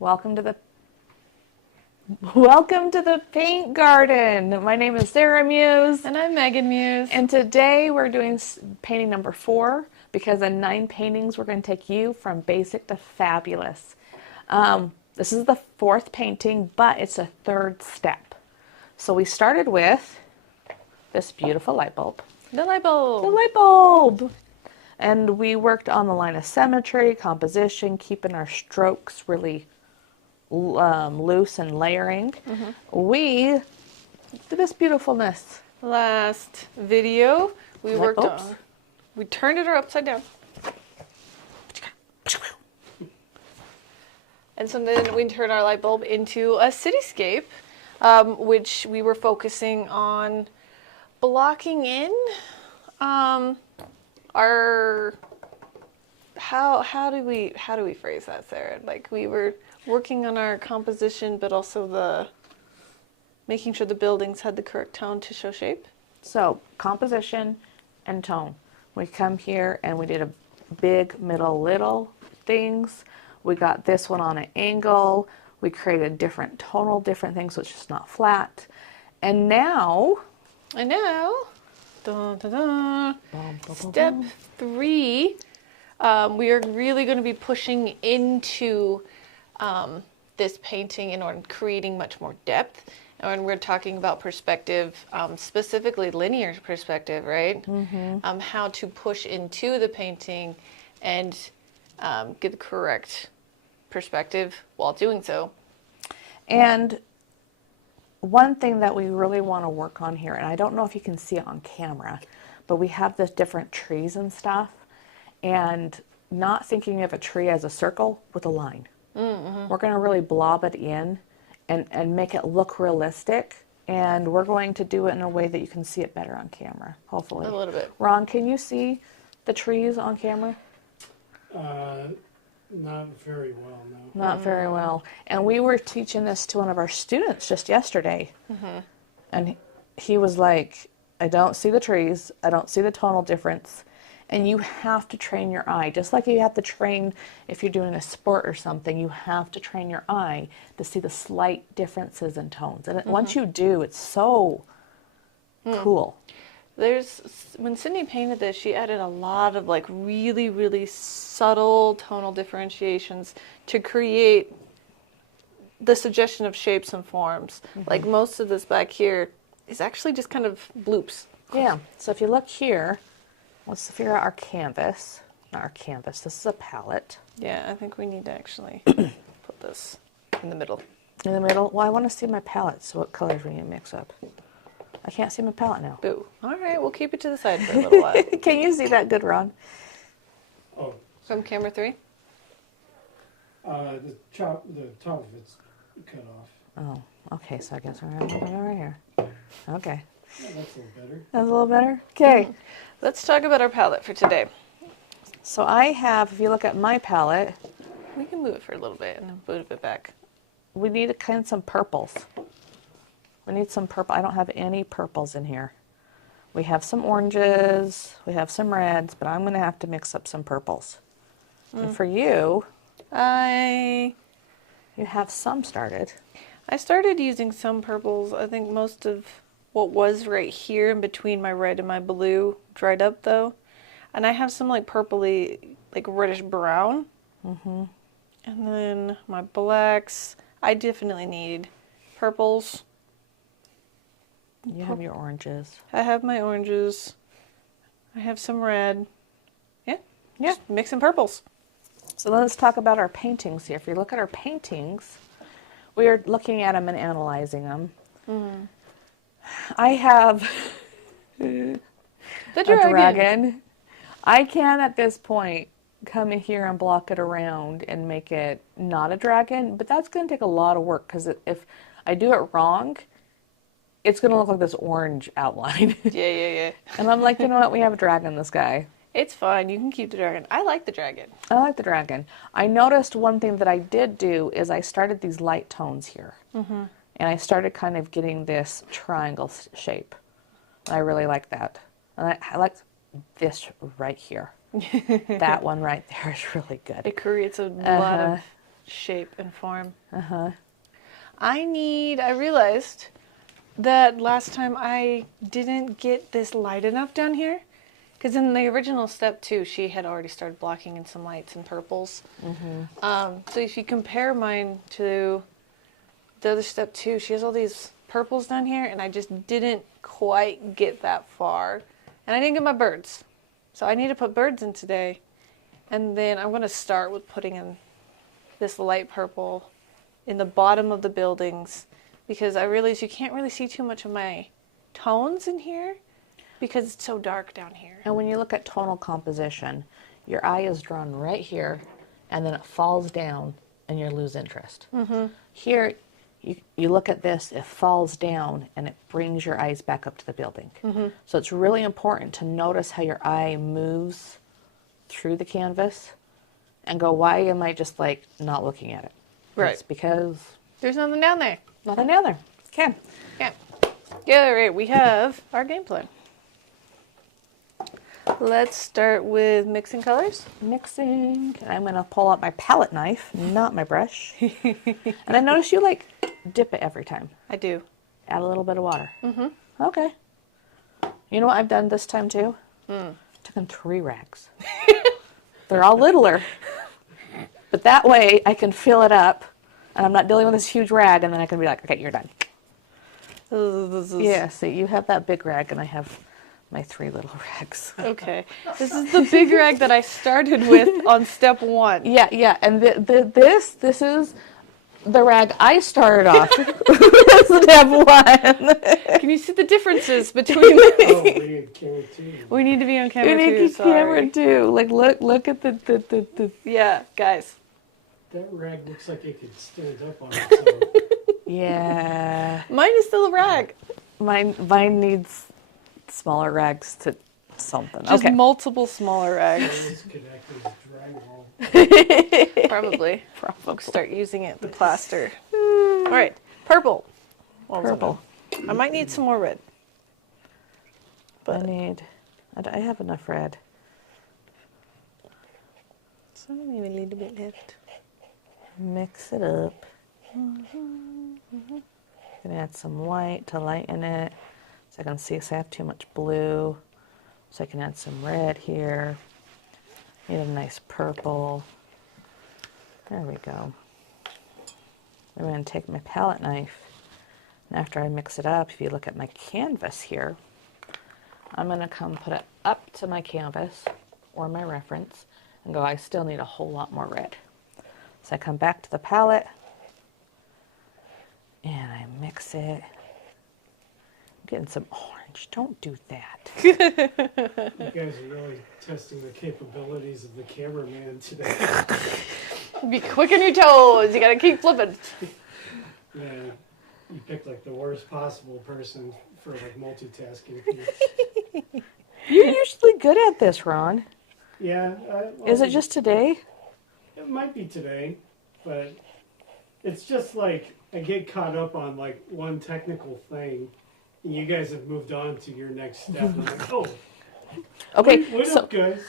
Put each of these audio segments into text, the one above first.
Welcome to the Welcome to the paint garden. My name is Sarah Muse. And I'm Megan Muse. And today we're doing painting number 4 because in 9 paintings we're going to take you from basic to fabulous. This is the 4th painting, but it's a 3rd step. So we started with this beautiful light bulb. The light bulb. The light bulb. And we worked on the line of symmetry, composition, keeping our strokes really loose and layering. We did this beautifulness. Last video we worked on. We turned it upside down. And so then we turned our light bulb into a cityscape, which we were focusing on blocking in our how do we phrase that, Sarah? Like we were working on our composition, but also the making sure the buildings had the correct tone to show shape. So composition and tone. We come here and we did a big, middle, little things. We got this one on an angle. We created different tonal, different things, so it's just not flat. And now, dun, dun, dun. Step 3, we are really going to be pushing into this painting in order creating much more depth. And we're talking about perspective, specifically linear perspective, right? How to push into the painting and get the correct perspective while doing so. And one thing that we really want to work on here, and I don't know if you can see it on camera, but we have the different trees and stuff, and not thinking of a tree as a circle with a line. We're going to really blob it in and make it look realistic, and we're going to do it in a way that you can see it better on camera, hopefully. A little bit. Ron, can you see the trees on camera? Not very well, no. Not very well. And we were teaching this to one of our students just yesterday. And he was like, I don't see the trees. I don't see the tonal difference. And you have to train your eye. Just like you have to train if you're doing a sport or something, you have to train your eye to see the slight differences in tones. And once you do, it's so cool. When Sydney painted this, she added a lot of like really, really subtle tonal differentiations to create the suggestion of shapes and forms. Like most of this back here is actually just kind of bloops. Yeah, so if you look here, let's figure out our canvas. Not our canvas, this is a palette. Yeah, I think we need to actually put this in the middle. In the middle? Well, I want to see my palette, so what colors we need to mix up. I can't see my palette now. Boo. All right, we'll keep it to the side for a little while. Can you see that good, Ron? Oh. From camera 3? The top of it's cut off. Oh, okay, so I guess we're going to put it right here. Okay. Yeah, that's a little better. That's a little better? Okay. Let's talk about our palette for today. So I have, if you look at my palette, We can move it for a little bit and then move it back. we need kind of some purples. We need some purple. I don't have any purples in here. We have some oranges, we have some reds, but I'm going to have to mix up some purples. And for you, you have some started. I started using some purples. I think most of what was right here in between my red and my blue dried up though. And I have some like purpley, like reddish brown. And then my blacks, I definitely need purples. You have your oranges. I have my oranges. I have some red. Yeah. Just mixing purples. So let's talk about our paintings here. If you look at our paintings, we are looking at them and analyzing them. I have The a dragon. I can, at this point, come in here and block it around and make it not a dragon, but that's going to take a lot of work because if I do it wrong, it's going to look like this orange outline. Yeah. And I'm like, you know what? We have a dragon, this guy. It's fine. You can keep the dragon. I like the dragon. I like the dragon. I noticed one thing that I did do is I started these light tones here. And I started kind of getting this triangle shape. I really like that. And I like this right here. That one right there is really good. It creates a lot of shape and form. Uh-huh. I realized that last time I didn't get this light enough down here. Because in the original step 2, she had already started blocking in some lights and purples. So if you compare mine to the other step 2, she has all these purples down here, and I just didn't quite get that far. And I didn't get my birds. So I need to put birds in today. And then I'm going to start with putting in this light purple in the bottom of the buildings, because I realize you can't really see too much of my tones in here because it's so dark down here. And when you look at tonal composition, your eye is drawn right here, and then it falls down, and you lose interest. Here, you look at this, it falls down, and it brings your eyes back up to the building. So it's really important to notice how your eye moves through the canvas and go, why am I just like not looking at it? Right. It's because There's nothing down there. nothing down there. Okay. Yeah. Yeah, right. We have our game plan. Let's start with mixing colors. Mixing. I'm going to pull out my palette knife, not my brush. And I notice you like dip it every time. I do. Add a little bit of water. Okay. You know what I've done this time too? Taken 3 rags. They're all littler. But that way I can fill it up and I'm not dealing with this huge rag, and then I can be like, okay, you're done. Yeah, so you have that big rag and I have my 3 little rags. Okay. This is the big rag that I started with on step 1. Yeah, and this is the rag I started off with step 1. Can you see the differences between Oh, we need camera too. We need to be on camera You need too, to camera sorry. too. Like look at the Yeah, guys. That rag looks like it could stand up on its own. Yeah. Mine is still a rag. Mine needs smaller rags to something. Just okay. multiple smaller rags. This could act as a drywall. Probably. Start using it, the plaster. All right, purple. Purple. I might need some more red. But I have enough red. so maybe a little bit left. Mix it up. Gonna add some white to lighten it, so I can see. So I have too much blue, so I can add some red here. Need a nice purple. There we go. I'm going to take my palette knife, and after I mix it up, if you look at my canvas here, I'm going to come put it up to my canvas or my reference and go, I still need a whole lot more red. So I come back to the palette and I mix it. I'm getting some orange. Don't do that. You guys are really testing the capabilities of the cameraman today. Be quick on your toes. You gotta keep flipping. Yeah, you picked like the worst possible person for like multitasking. You're usually good at this, Ron. Yeah. Is it just today? It might be today, but it's just like I get caught up on like one technical thing, and you guys have moved on to your next step. And I'm like, oh, Okay, wait so up, guys.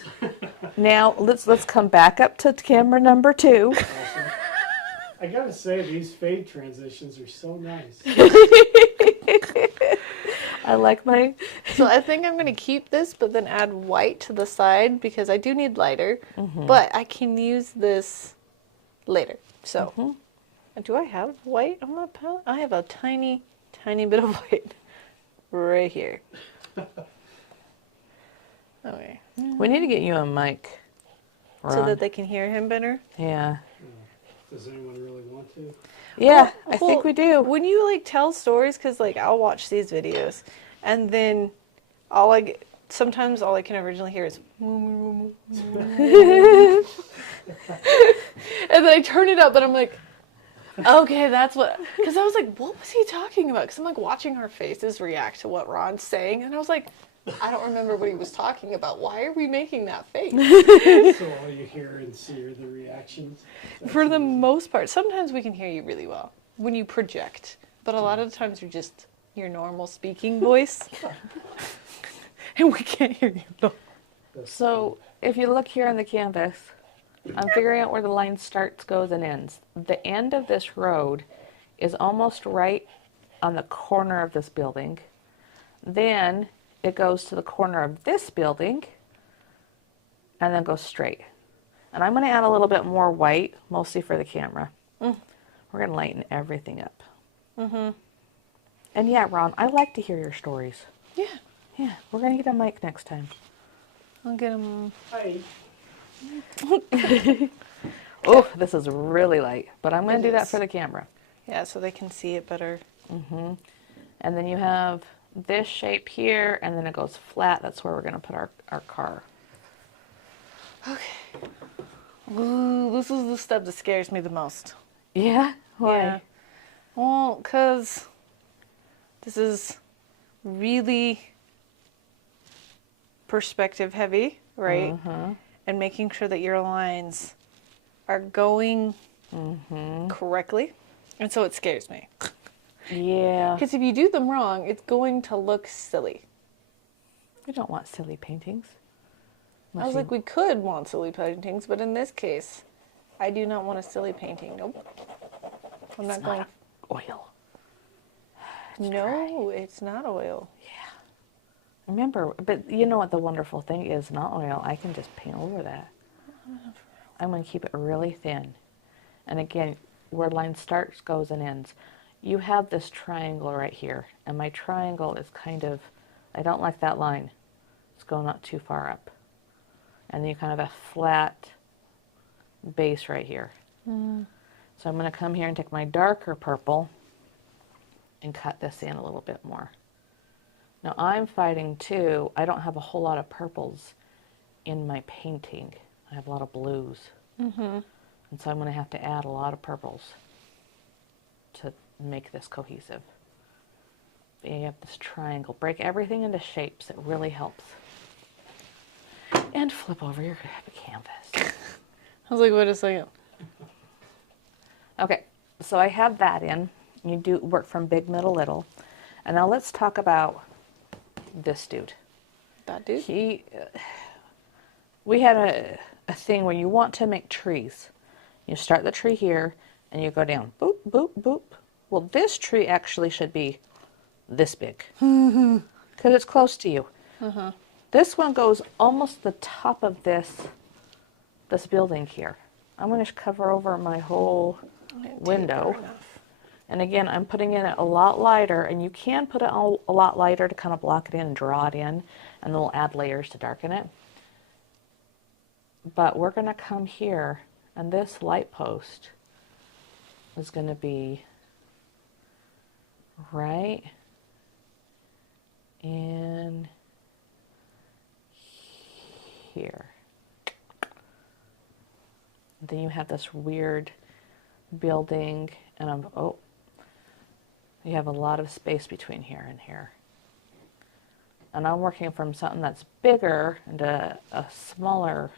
now let's come back up to camera number 2. Awesome. I gotta say, these fade transitions are so nice. I like my. So I think I'm gonna keep this, but then add white to the side because I do need lighter. But I can use this later. So, do I have white on my palette? I have a tiny, tiny bit of white right here. Okay. We need to get you a mic, Ron. So that they can hear him better. Yeah. Does anyone really want to? Yeah, Well, I think we do. When you like tell stories, because like I'll watch these videos, and then sometimes all I can originally hear is, and then I turn it up, and I'm like, okay, that's what. Because I was like, what was he talking about? Because I'm like watching our faces react to what Ron's saying, and I was like, I don't remember what he was talking about. Why are we making that face? So all you hear and see are the reactions. For the most part, sometimes we can hear you really well when you project, but a lot of the times you're just your normal speaking voice, and we can't hear you. So if you look here on the canvas, I'm figuring out where the line starts, goes, and ends. The end of this road is almost right on the corner of this building. Then it goes to the corner of this building and then goes straight. And I'm going to add a little bit more white, mostly for the camera. We're going to lighten everything up. And yeah, Ron, I like to hear your stories. Yeah. Yeah, we're going to get a mic next time. I'll get them. Hi. Oh, this is really light, but I'm going to do that is. for the camera. Yeah, so they can see it better. And then you have this shape here, and then it goes flat. That's where we're going to put our car. Okay. Ooh, this is the step that scares me the most. Yeah? Why? Yeah. Well, because this is really perspective heavy, right? And making sure that your lines are going correctly. And so it scares me. Yeah. Because if you do them wrong, it's going to look silly. We don't want silly paintings. I was like, we could want silly paintings, but in this case, I do not want a silly painting. Nope. I'm not going. Oil. No, it's not oil. Remember, but you know what the wonderful thing is? Not oil. I can just paint over that. I'm going to keep it really thin. And again, where line starts, goes, and ends. You have this triangle right here, and my triangle is kind of, I don't like that line. It's going not too far up. And then you kind of have a flat base right here. So I'm going to come here and take my darker purple and cut this in a little bit more. Now I'm fighting too, I don't have a whole lot of purples in my painting. I have a lot of blues. And so I'm going to have to add a lot of purples to make this cohesive. But you have this triangle. Break everything into shapes. It really helps. And flip over your canvas. I was like, wait a second. Okay, so I have that in. You do work from big, middle, little. And now let's talk about this dude. That dude? We had a thing where you want to make trees. You start the tree here, and you go down. Boop, boop, boop. Well, this tree actually should be this big. Because it's close to you. This one goes almost the top of this building here. I'm going to cover over my whole window. And again, I'm putting in it a lot lighter, and you can put it a lot lighter to kind of block it in and draw it in, and then we'll add layers to darken it. But we're going to come here, and this light post is going to be right in here. Then you have this weird building, and you have a lot of space between here and here. And I'm working from something that's bigger into a smaller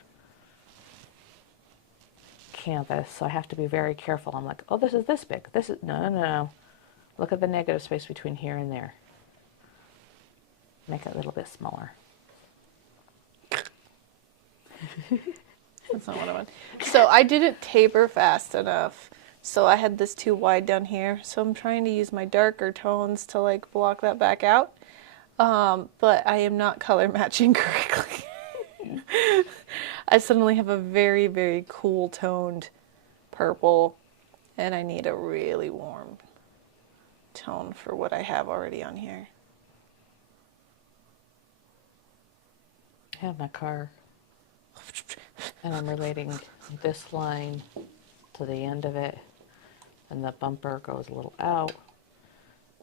canvas, so I have to be very careful. I'm like, oh, this is this big. This is, no. Look at the negative space between here and there. Make it a little bit smaller. That's not what I want. So I didn't taper fast enough. So I had this too wide down here. So I'm trying to use my darker tones to like block that back out. But I am not color matching correctly. I suddenly have a very, very cool toned purple, and I need a really warm tone for what I have already on here. I have my car, and I'm relating this line to the end of it, and the bumper goes a little out.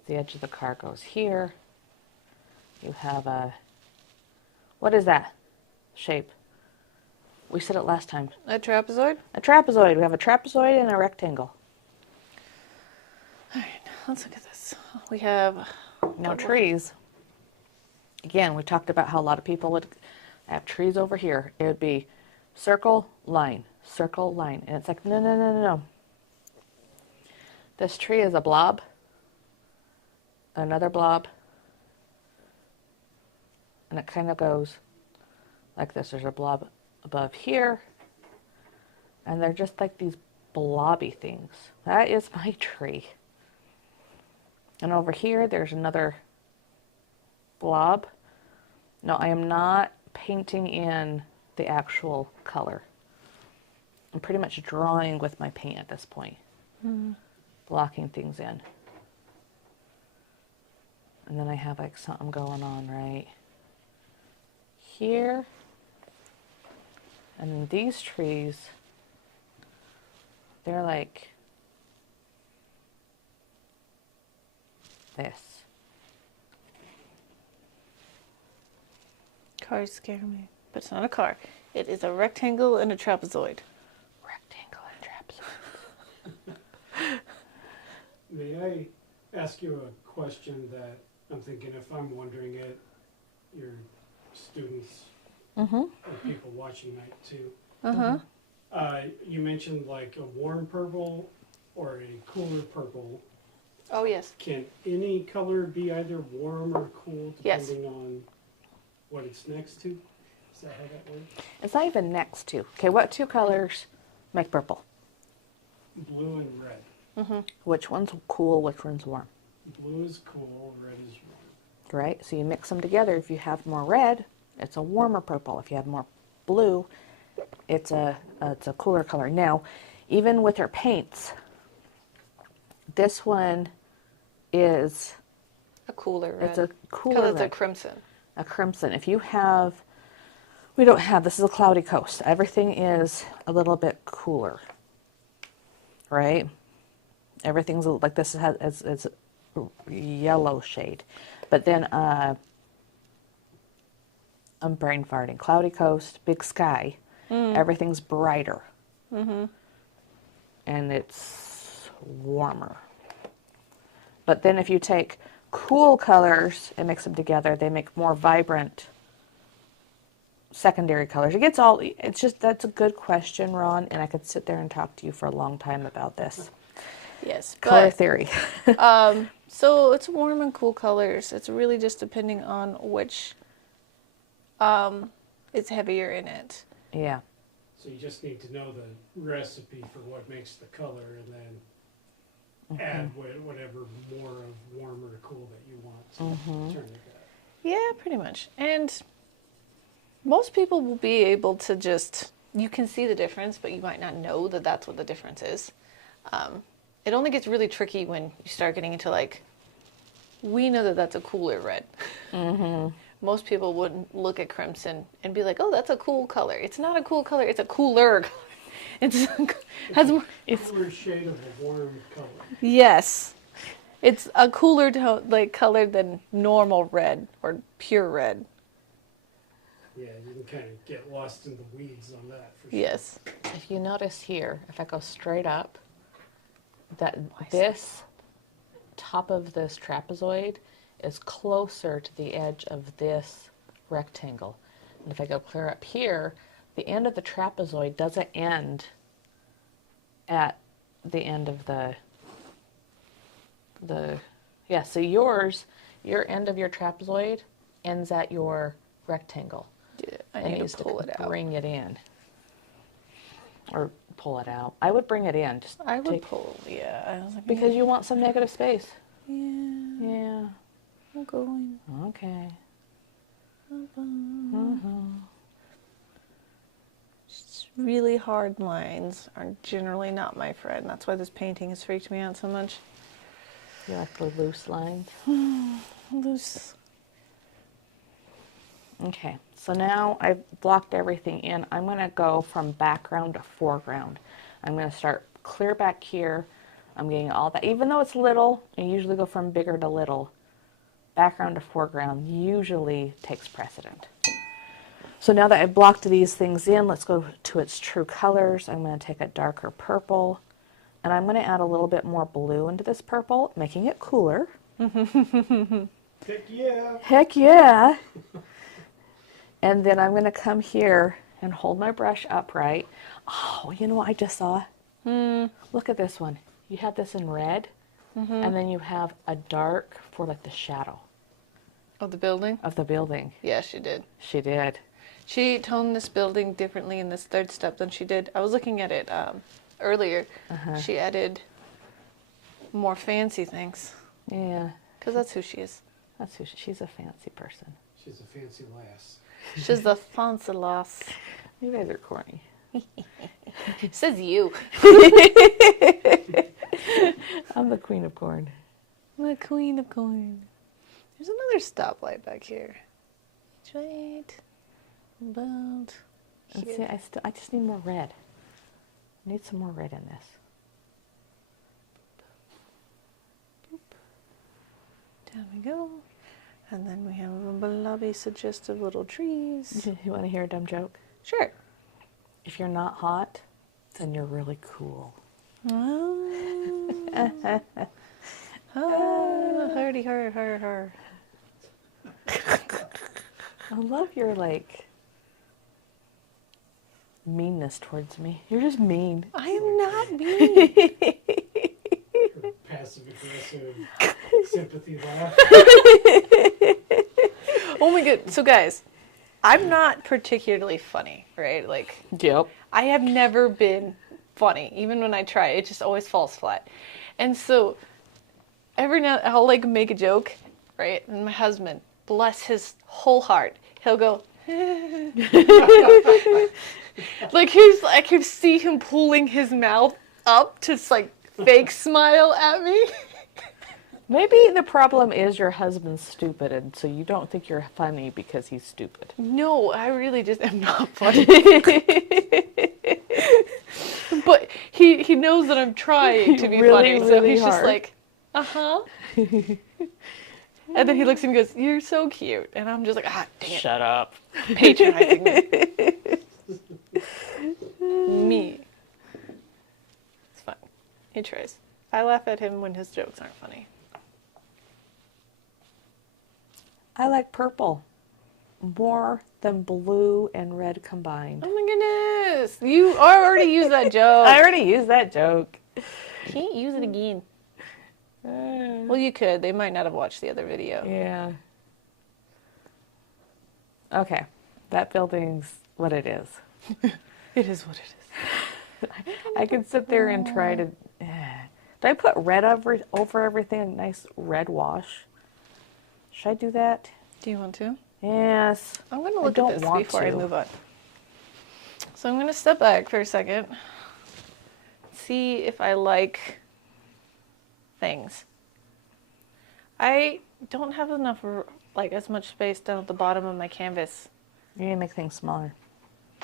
The edge of the car goes here. You have a, what is that shape? We said it last time. A trapezoid? A trapezoid. We have a trapezoid and a rectangle. All right, let's look at this. We have Now trees. Again, we talked about how a lot of people would have trees over here. It would be circle, line, circle, line. And it's like, no. This tree is a blob, another blob, and it kind of goes like this. There's a blob above here, And they're just like these blobby things. That is my tree. And over here, there's another blob. No, I am not painting in the actual color. I'm pretty much drawing with my paint at this point. Blocking things in. And then I have like something going on right here. And these trees, they're like this. Cars scare me, but it's not a car. It is a rectangle and a trapezoid. Rectangle and trapezoid. May I ask you a question that I'm thinking if I'm wondering it, your students or people watching might too. You mentioned like a warm purple or a cooler purple. Oh, yes. Can any color be either warm or cool Yes. depending on what it's next to? Is that how that works? It's not even next to. Okay, what two colors make purple? Blue and red. Which one's cool, which one's warm? Blue is cool, red is warm. Right? So you mix them together. If you have more red, it's a warmer purple. If you have more blue, it's a cooler color. Now, even with your paints, this one is A cooler red. it's a cooler Because it's a red, crimson. a crimson. If you have, we don't have. This is a cloudy coast. Everything is a little bit cooler, right? Everything's like this has it's yellow shade, but then I'm brain farting. Cloudy coast, big sky. Everything's brighter, and it's warmer. But then if you take cool colors and mix them together, they make more vibrant secondary colors. It's just, that's a good question, Ron, and I could sit there and talk to you for a long time about this. Yes. Color But, theory. so it's warm and cool colors. It's really just depending on which is heavier in it. Yeah. So you just need to know the recipe for what makes the color and then add whatever more of warm or cool that you want to turn it that. Yeah, pretty much. And most people will be able to just, you can see the difference, but you might not know that that's what the difference is. It only gets really tricky when you start getting into like, we know that that's a cooler red. Most people wouldn't look at crimson and be like, oh, that's a cool color. It's not a cool color, it's a cooler color. It's a cooler shade of a warm color. Yes. It's a cooler color than normal red or pure red. Yeah, you can kind of get lost in the weeds on that for sure. Yes. If you notice here, if I go straight up, that this top of this trapezoid is closer to the edge of this rectangle. And if I go clear up here, the end of the trapezoid doesn't end at the end of so your end of your trapezoid ends at your rectangle. Yeah, I And need needs to pull it out. bring it in. Or pull it out. I would bring it in. Just I would take- pull, yeah. I was like, because you want some negative space. yeah, Yeah. I'm going. Okay. Just really hard lines are generally not my friend. That's why this painting has freaked me out so much. You like the loose lines? Loose. Okay. So now I've blocked everything in. I'm going to go from background to foreground. I'm going to start clear back here. I'm getting all that. Even though it's little, I usually go from bigger to little. Background to foreground usually takes precedent. So now that I've blocked these things in, let's go to its true colors. I'm going to take a darker purple, and I'm going to add a little bit more blue into this purple, making it cooler. Heck yeah! Heck yeah! And then I'm going to come here and hold my brush upright. Oh, you know what I just saw? Look at this one. You have this in red, and then you have a dark for like the shadow Oh, the building? of the building. Yeah, she did. She did. She toned this building differently in this third step than she did. I was looking at it earlier. She added more fancy things. Yeah. Because that's who she is. That's who she's a fancy person. She's a fancy lass. She's the fancy lass. You guys are corny. Says you. I'm the queen of corn. The queen of corn. There's another stoplight back here. It's right about And here. see, I just need more red. I need some more red in this. Down we go. And then we have a blobby suggestive little trees. You want to hear a dumb joke? Sure. If you're not hot, then you're really cool. Hardy har. I love your meanness towards me. You're just mean. I am not mean. Passive aggressive sympathy laugh. Oh my god. So guys, I'm not particularly funny, right? Yep. I have never been funny. Even when I try, it just always falls flat. And so every now I'll make a joke, right? And my husband, bless his whole heart, he'll go I can see him pulling his mouth up to fake smile at me. Maybe the problem is your husband's stupid, and so you don't think you're funny because he's stupid. No, I really just am not funny. But he knows that I'm trying to be Really, funny, so really he's hard. just like, uh-huh. And then he looks at me and goes, "You're so cute." And I'm just like, ah, dang it. Shut up. Patronizing me. It's fun. He tries. I laugh at him when his jokes aren't funny. I like purple more than blue and red combined. Oh my goodness. You already used that joke. I already used that joke. Can't use it again. Well, you could. They might not have watched the other video. Yeah. Okay. That building's what it is. It is what it is. I could sit there and try to... Do I put red over everything? A nice red wash? Should I do that? Do you want to? Yes. I'm going to I look don't at this want before I to. move on. So I'm going to step back for a second. See if I like things. I don't have enough, as much space down at the bottom of my canvas. You need to make things smaller.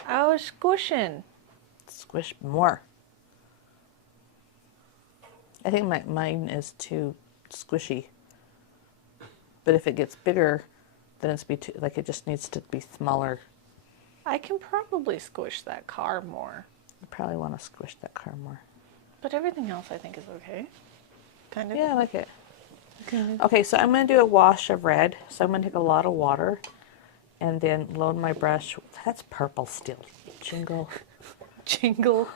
I was squishing. Squish more. I think mine is too squishy. But if it gets bigger, then it just needs to be smaller. I can probably squish that car more. You probably want to squish that car more. But everything else I think is okay. Kind of. Yeah, I like it. Kind of. Okay, so I'm going to do a wash of red. So I'm going to take a lot of water and then load my brush. That's purple still. Jingle. Jingle.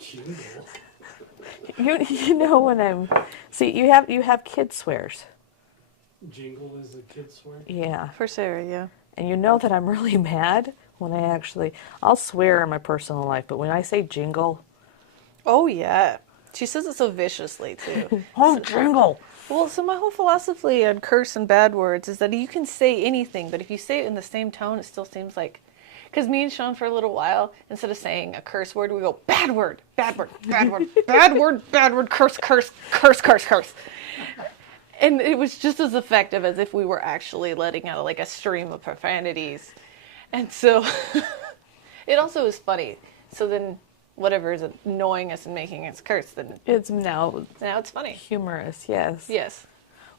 Jingle. You know when I'm... See, you have kid swears. Jingle is a kid swear. Yeah. For Sarah, yeah. And you know that I'm really mad when I'll swear in my personal life, but when I say jingle... Oh, yeah. She says it so viciously, too. Oh, jingle! Well, so my whole philosophy on curse and bad words is that you can say anything, but if you say it in the same tone, it still seems like... Because me and Sean, for a little while, instead of saying a curse word, we go, bad word, bad word, bad word, bad word, bad word, curse, curse, curse, curse, curse. And it was just as effective as if we were actually letting out a stream of profanities. And so it also is funny. So then whatever is annoying us and making us curse, then It's now it's funny. humorous, yes. Yes.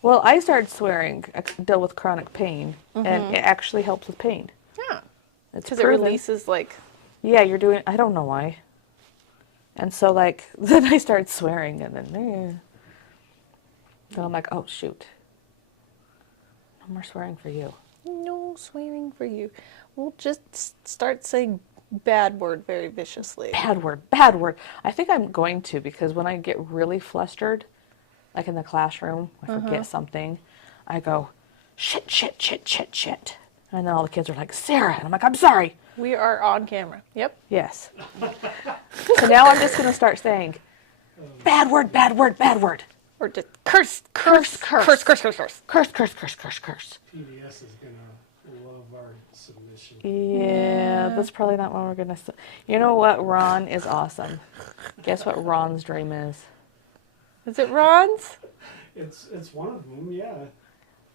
Well, I started swearing, I deal with chronic pain, and it actually helps with pain. Yeah. It's Because it proven. releases Yeah, you're doing, I don't know why. And so then I started swearing, and then I'm like, oh shoot. No more swearing for you. no swearing for you. We'll just start saying bad word very viciously. Bad word, bad word. I think I'm going to, because when I get really flustered, like in the classroom, I forget something, I go, shit, shit, shit, shit, shit. And then all the kids are like, Sarah. And I'm like, I'm sorry. We are on camera. Yep. Yes. So now I'm just going to start saying, bad word, bad word, bad word. Or just curse, curse, curse, curse, curse, curse, curse. Curse, curse, curse, curse, curse. PBS is going to love our submission. Yeah, that's probably not what we're going to say. You know what? Ron is awesome. Guess what Ron's dream is? Is it Ron's? It's one of them, yeah.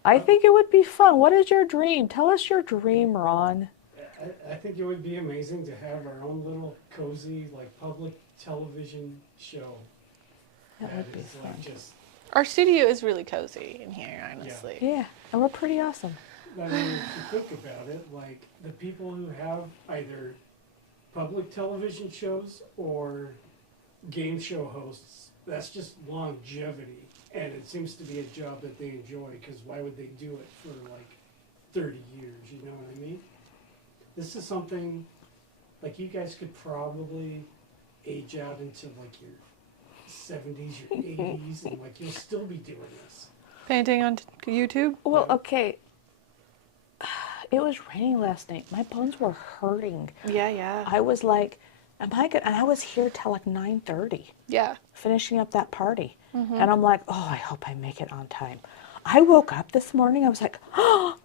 I think it would be fun. What is your dream? Tell us your dream, Ron. I think it would be amazing to have our own little cozy, like, public television show. That would be is, fun. like, just, Our studio is really cozy in here, honestly. Yeah, and we're pretty awesome. I mean, if you think about it, like, the people who have either public television shows or game show hosts, that's just longevity. And it seems to be a job that they enjoy, because why would they do it for, like, 30 years, you know what I mean? This is something, like, you guys could probably age out into, like, your 70s, your 80s, and, like, you'll still be doing this. Painting on YouTube? Well, okay. It was raining last night. My bones were hurting. Yeah. I was like, am I good? And I was here till like 9:30, Yeah. finishing up that party. And I'm like, oh, I hope I make it on time. I woke up this morning. I was like, oh,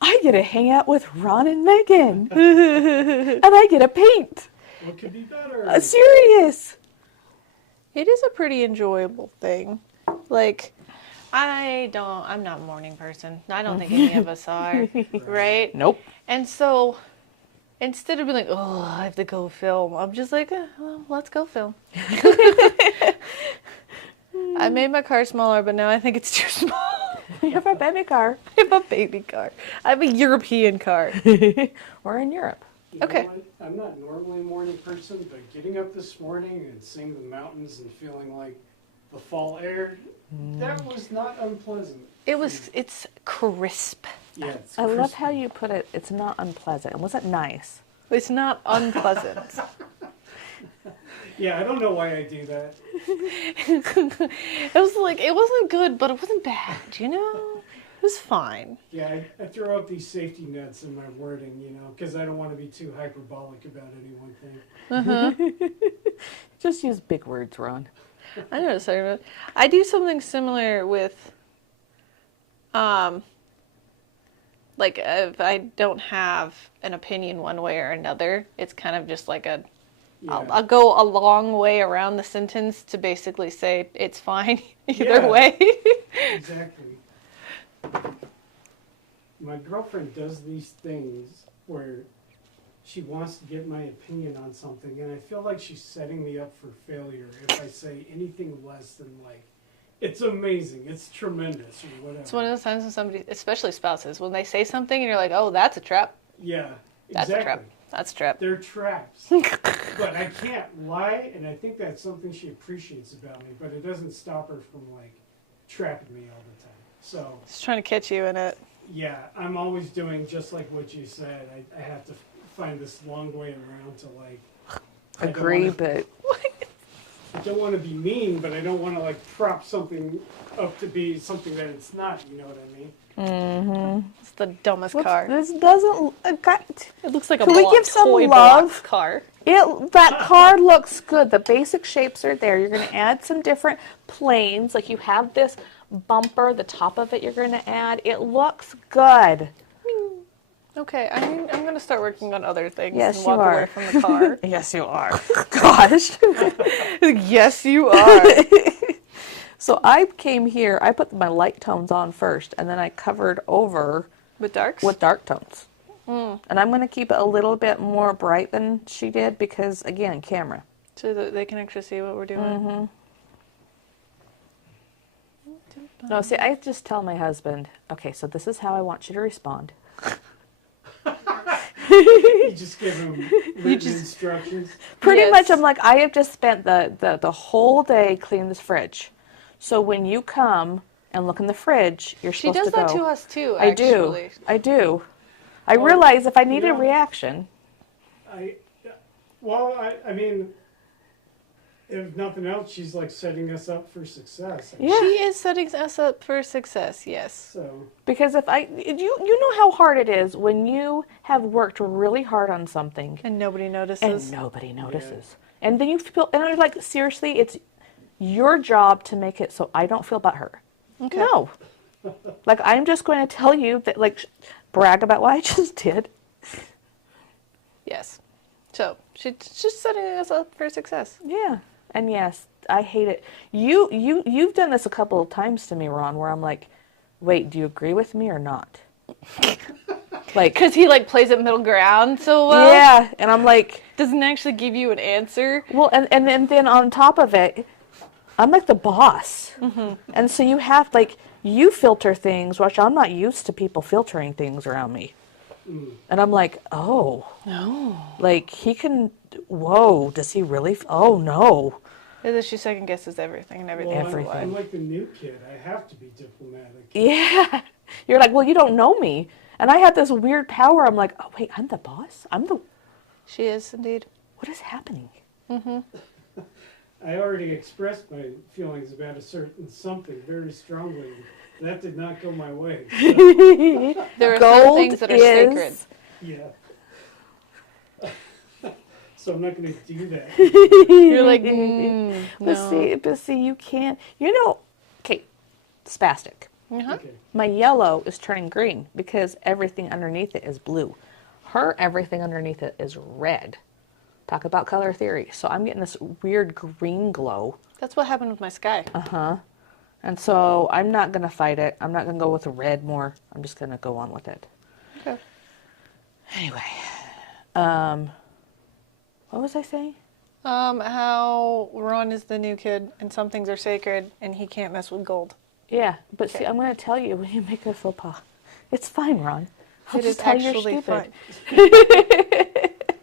I get to hang out with Ron and Megan. And I get to paint. What could be better? Serious. It is a pretty enjoyable thing. Like, I'm not a morning person. I don't think any of us are, right? Nope. And so, instead of being like, oh, I have to go film, I'm just like, well, let's go film. I made my car smaller, but now I think it's too small. You have a baby car. I have a baby car. I have a European car. We're in Europe. You know Okay. what? I'm not normally a morning person, but getting up this morning and seeing the mountains and feeling like the fall air, that was not unpleasant. It's crisp. Yeah, it's I love crisp. how you put it. It's not unpleasant. It wasn't nice. It's not unpleasant. Yeah, I don't know why I do that. It was like, it wasn't good, but it wasn't bad, you know? It was fine. Yeah, I throw out these safety nets in my wording, you know, because I don't want to be too hyperbolic about any one thing. Just use big words, Ron. I know what I'm talking about. I do something similar with, like, if I don't have an opinion one way or another, it's kind of just like Yeah. I'll go a long way around the sentence to basically say it's fine either Yeah. way. Exactly. My girlfriend does these things where she wants to get my opinion on something, and I feel like she's setting me up for failure if I say anything less than, like, it's amazing, it's tremendous, or whatever. It's one of those times when somebody, especially spouses, when they say something and you're like, oh, that's a trap. Yeah, That's exactly. a trap. That's a trap. They're traps. But I can't lie, and I think that's something she appreciates about me, but it doesn't stop her from, like, trapping me all the time. So, Just trying to catch you in it. yeah, I'm always doing just like what you said. I have to find this long way around to, like... I don't Agree, wanna- but I don't want to be mean, but I don't want to, like, prop something up to be something that it's not, you know what I mean? It's the dumbest car. this doesn't. It looks like a Can we block, give some toy love? block car. That car looks good. The basic shapes are there. You're going to add some different planes. Like you have this bumper, the top of it you're going to add. It looks good. Okay, I'm going to start working on other things Yes, and you walk are. away from the car. Yes, you are. Gosh. Yes, you are. So I came here, I put my light tones on first, and then I covered over With darks? with dark tones. And I'm going to keep it a little bit more bright than she did because, again, camera. So that they can actually see what we're doing. No, see, I just tell my husband, okay, so this is how I want you to respond. You just give them written instructions. Pretty Yes. much, I'm like, I have just spent the whole day cleaning this fridge. So when you come and look in the fridge, you're She supposed does to go. that to us too, I actually. do. I do. I Well, realize if I need yeah. a reaction. I mean, if nothing else, she's like setting us up for success. Yeah. She is setting us up for success, yes. So, Because you know how hard it is when you have worked really hard on something And nobody and notices. nobody notices. And then you feel, and I'm like, seriously, it's your job to make it so I don't feel about her. Okay. No. Like, I'm just going to tell you that, like, brag about what I just did. Yes. So, she's just setting us up for success. Yeah. And yes, I hate it. You've done this a couple of times to me, Ron, where I'm like, wait, do you agree with me or not? Like, Because he, like, plays at middle ground so well. yeah. And I'm like, Doesn't actually give you an answer. well, and then on top of it, I'm like the boss. And so you have, like, you filter things, which I'm not used to people filtering things around me. And I'm like, oh. No. Like, he can, whoa, does he really? Oh, no. And then she second guesses everything and everything. well, Everything. I'm like the new kid. I have to be diplomatic. Yeah. You're like, well, you don't know me. And I had this weird power. I'm like, oh, wait, I'm the boss? She is, indeed. What is happening? I already expressed my feelings about a certain something very strongly. That did not go my way. So, There are some Gold things that are is- sacred. yeah. So I'm not going to do that. You're like, But see, you can't, okay, spastic. Uh-huh. Okay. My yellow is turning green because everything underneath it is blue. Her, everything underneath it is red. Talk about color theory. So I'm getting this weird green glow. That's what happened with my sky. And so I'm not going to fight it. I'm not going to go with the red more. I'm just going to go on with it. Okay. Anyway, what was I saying? How Ron is the new kid and some things are sacred and he can't mess with gold. Yeah, but see, Okay. I'm going to tell you when you make a faux pas. It's fine, Ron. I'll It is just tell you you're actually stupid. fun.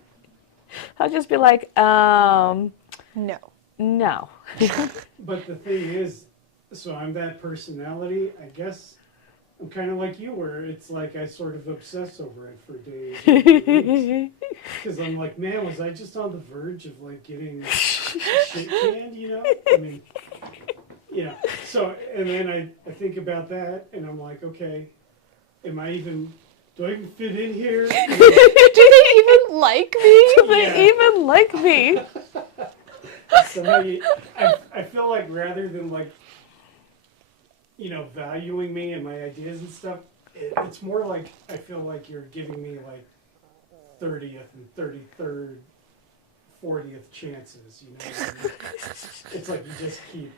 I'll just be like, No. no. But the thing is, so I'm that personality. I guess I'm kind of like you, where it's like I sort of obsess over it for days. Because I'm like, man, was I just on the verge of like getting shit canned, I mean, yeah. So, and then I think about that, and I'm like, okay, do I even fit in here? Do they even like me? Do they even like me? So I feel like rather than like, valuing me and my ideas and stuff, it's more like I feel like you're giving me like 30th and 33rd, 40th chances. It's like you just keep,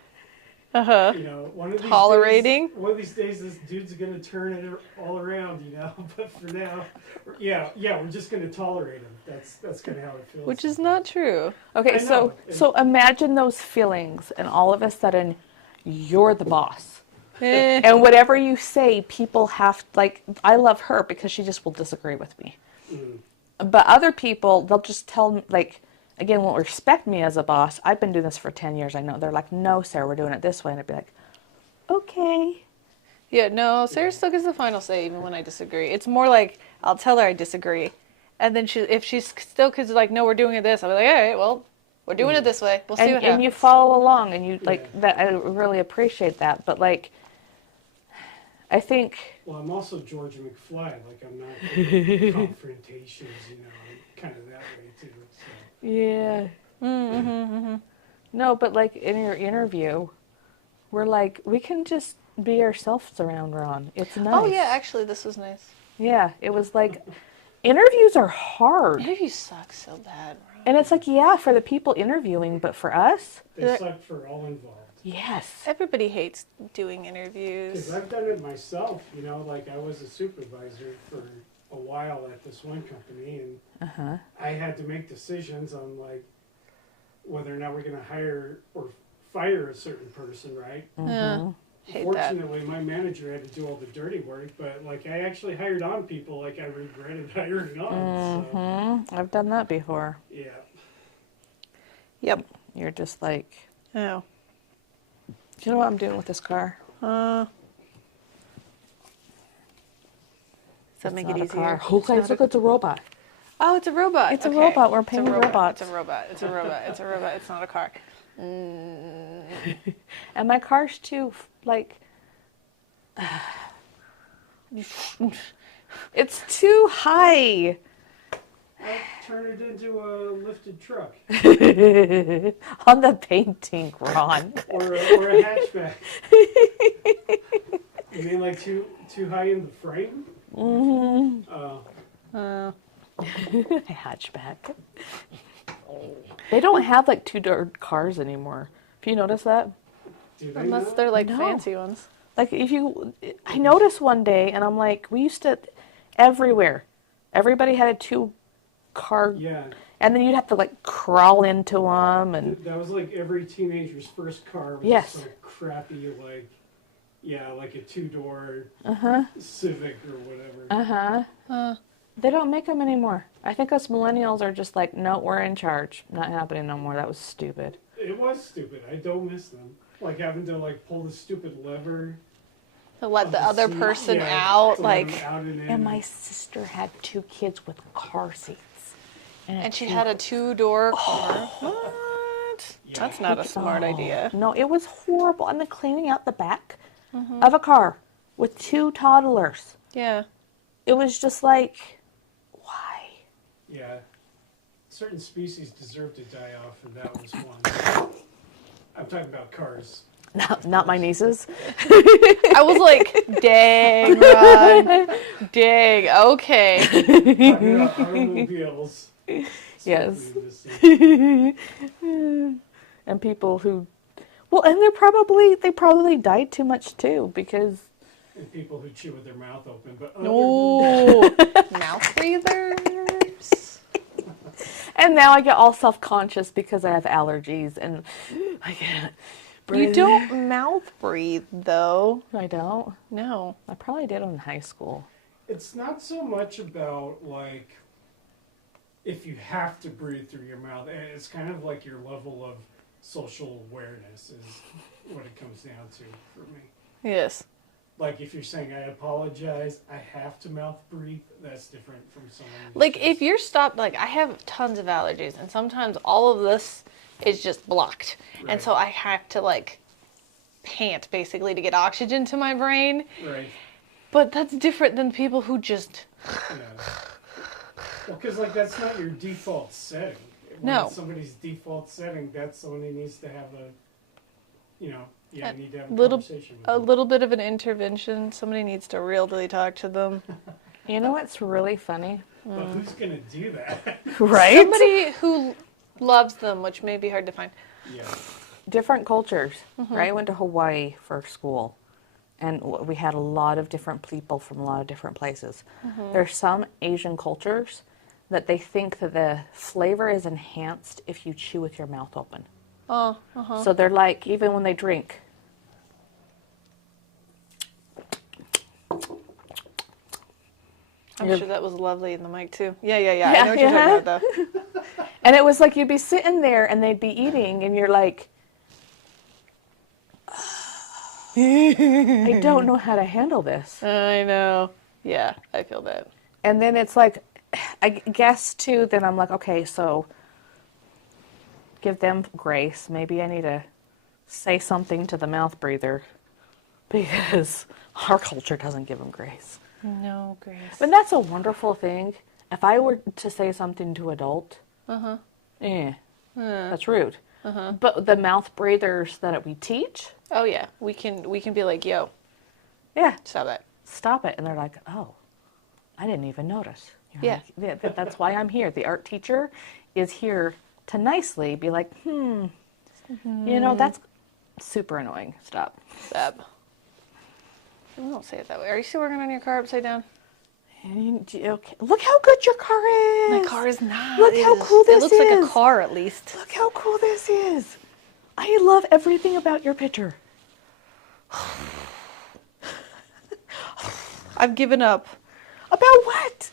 Uh-huh. one of these Tolerating? Days, one of these days, this dude's gonna turn it all around, But for now, yeah, we're just gonna tolerate him. That's kind of how it feels. Which is not true. Okay, I so know. so imagine those feelings, and all of a sudden, you're the boss. And whatever you say, people have, like, I love her because she just will disagree with me. But other people, they'll just tell me, like, again, won't respect me as a boss. I've been doing this for 10 years. I know. They're like, no, Sarah, we're doing it this way. And I'd be like, okay. Yeah, no, Sarah still gets the final say even when I disagree. It's more like I'll tell her I disagree. And then if she's still like, no, we're doing it this, I'll be like, all right, well, we're doing it this way. We'll see what happens. And you follow along, and you, like, that. I really appreciate that. But, like, I think... Well, I'm also George McFly. Like, I'm not confrontations, I'm kind of that way, too. So. Yeah. No, but, like, in your interview, we're like, we can just be ourselves around Ron. It's nice. Oh, yeah, actually, this was nice. Yeah, it was like, interviews are hard. Interviews suck so bad, Ron. And it's like, yeah, for the people interviewing, but for us, They suck for all involved. yes. Everybody hates doing interviews. Because I've done it myself, like I was a supervisor for a while at this one company, and I had to make decisions on like whether or not we're going to hire or fire a certain person, right? Hate that. Fortunately, my manager had to do all the dirty work, but like I actually hired on people like I regretted hiring on. So, I've done that before. yeah. Yep. You're just like, Oh. do you know what I'm doing with this car? Does that It's make not it a easier? car. Oh, guys, look, it's a robot. Oh, it's a robot. It's a Okay. robot. We're It's a painting robot. robots. It's a robot. It's a robot. It's a robot. It's not a car. And my car's too, like, it's too high. I'll turn it into a lifted truck. On the painting, Ron. Or a hatchback. You mean like too high in the frame? Hatchback. They don't have like two-door cars anymore. Have you noticed that? Do they Unless not? they're like No. fancy ones. Like I noticed one day, and I'm like, we used to, everywhere, everybody had a two-car, Yeah. and then you'd have to like crawl into them, and That was like every teenager's first car was Yes. just some crappy, like a two-door Civic or whatever. they don't make them anymore. I think us millennials are just like, no, we're in charge. Not happening no more. That was stupid. It was stupid. I don't miss them. Like having to like pull the stupid lever. To let of the other seat. person Yeah, out, to let 'em like, out and in. And my sister had 2 kids with car seats. and she had a 2-door car. What? Yeah. That's not a smart idea. No, it was horrible. And then cleaning out the back of a car with 2 toddlers. Yeah. It was just like, why? Yeah. Certain species deserve to die off, and that was one. I'm talking about cars. Not my nieces. I was like, dang, Ron. Dang, okay. Talking about automobiles. Yes. Especially this- And people who, well, and they probably died too much too, because And people who chew with their mouth open. But No. Mouth breathers. and now I get all self-conscious because I have allergies and I can't breathe. You don't mouth breathe, though. I don't. No. I probably did in high school. it's not so much about like if you have to breathe through your mouth. It's kind of like your level of social awareness is what it comes down to for me. Yes. Like if you're saying I apologize, I have to mouth breathe. That's different from someone. who Like, just- if you're stopped, like, I have tons of allergies, and sometimes all of this is just blocked. And Right. so I have to, like, pant, basically, to get oxygen to my brain. Right. But that's different than people who just... Yeah. Well, because like that's not your default setting. When No. it's somebody's default setting, that's someone who needs to have a, you A need to have a little- conversation with A them. little bit of an intervention. Somebody needs to really talk to them. You know what's really funny? But who's gonna do that? Right? Somebody who loves them, which may be hard to find. Yeah. Different cultures, right? I went to Hawaii for school, and we had a lot of different people from a lot of different places. There's some Asian cultures that they think that the flavor is enhanced if you chew with your mouth open. Oh, So they're like, even when they drink, I'm You're- sure that was lovely in the mic, too. Yeah. I know what you're talking about, though. and it was like you'd be sitting there and they'd be eating, and you're like, I don't know how to handle this. I know. Yeah, I feel that. And then it's like, I guess too, then I'm like, okay, so give them grace. Maybe I need to say something to the mouth breather because our culture doesn't give them grace. No, Grace. But that's a wonderful thing. If I were to say something to adult, that's rude. But the mouth breathers that we teach, Oh, yeah. We can be like, yo, yeah, stop that. stop it. And they're like, oh, I didn't even notice. You're Yeah. like, that's why I'm here. The art teacher is here to nicely be like, that's super annoying. Stop. Stop. We don't say it that way. Are you still working on your car upside down? Okay. Look how good your car is. My car is not. Look how cool It this looks like a is. car, at least. Look how cool this is. I love everything about your picture. I've given up About what?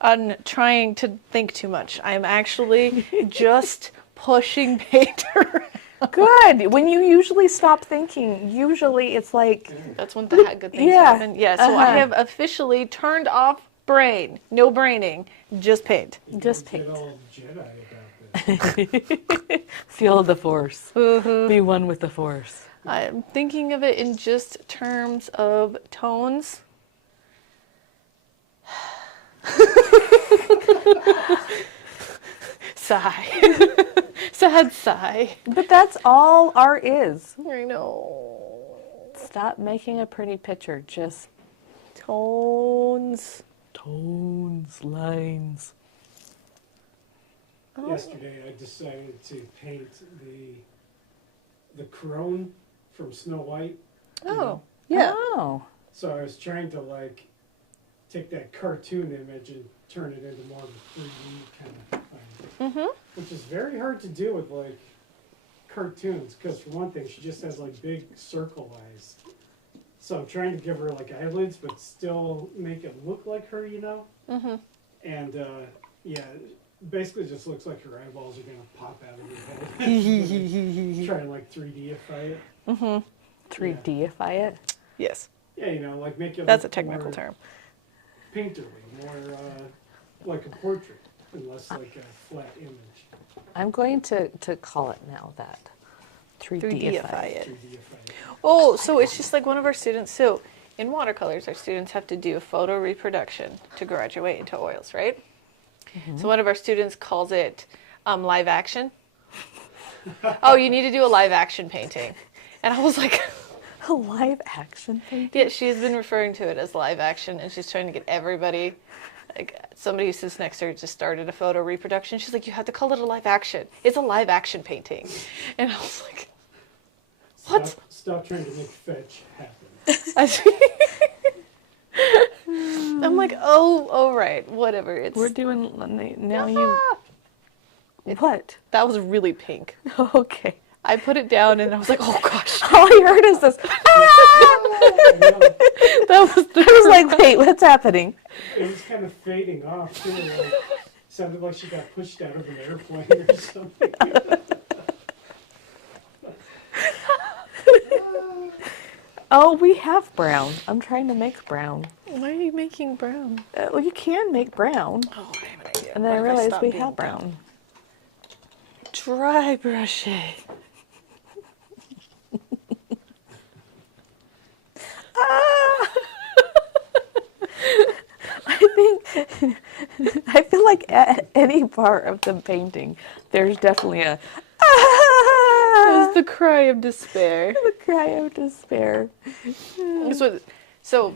on trying to think too much. I'm actually just pushing paint around. Good. When you usually stop thinking, usually it's like, That's when the good things Yeah. happen. Yeah, so I Uh-huh. have officially turned off brain. No braining, just paint. just Don't paint. get all Jedi about Feel the force. Be one with the force. I'm thinking of it in just terms of tones. Sigh. Sad sigh. But that's all art is. I know. Stop making a pretty picture. Just Tones. tones, lines. Yesterday, I decided to paint the crone from Snow White. Oh, yeah. Oh. So I was trying to like take that cartoon image and turn it into more of a 3D kind of thing, Mm-hmm. which is very hard to do with like cartoons. Because for one thing, she just has like big circle eyes. So I'm trying to give her like eyelids, but still make it look like her, you know. Mm-hmm. And yeah, basically just looks like her eyeballs are gonna pop out of her head. Try and like 3D-ify it. Mm-hmm. 3Dify it. Yes. Yeah, you know, like make it That's a look technical more term. painterly, more like a portrait, and less like a flat image. I'm going to call it now that. 3Dify it. 3D-ify it. Oh, so it's just like one of our students. So in watercolors, our students have to do a photo reproduction to graduate into oils, right? Mm-hmm. So one of our students calls it live action. Oh, you need to do a live action painting. And I was like, A live action thing? yeah, she's been referring to it as live action, and she's trying to get everybody, like somebody who sits next to her just started a photo reproduction. She's like, you have to call it a live action. It's a live action painting. And I was like, what? Stop trying to make fetch happen. I'm like, oh, right, whatever. It's We're doing now. You what? that was really pink. Okay. I put it down and I was like, oh gosh, All I heard is this. I know, that was the. I was like, wait, what's happening? it was kind of fading off too. Like, sounded like she got pushed out of an airplane or something. Oh, we have brown. I'm trying to make brown. Why are you making brown? Well, you can make brown. Oh, I have an idea. And then I What if realized stop we being have dumb? brown. Dry brushing. I feel like at any part of the painting, there's definitely a That was the cry of despair. the cry of despair. So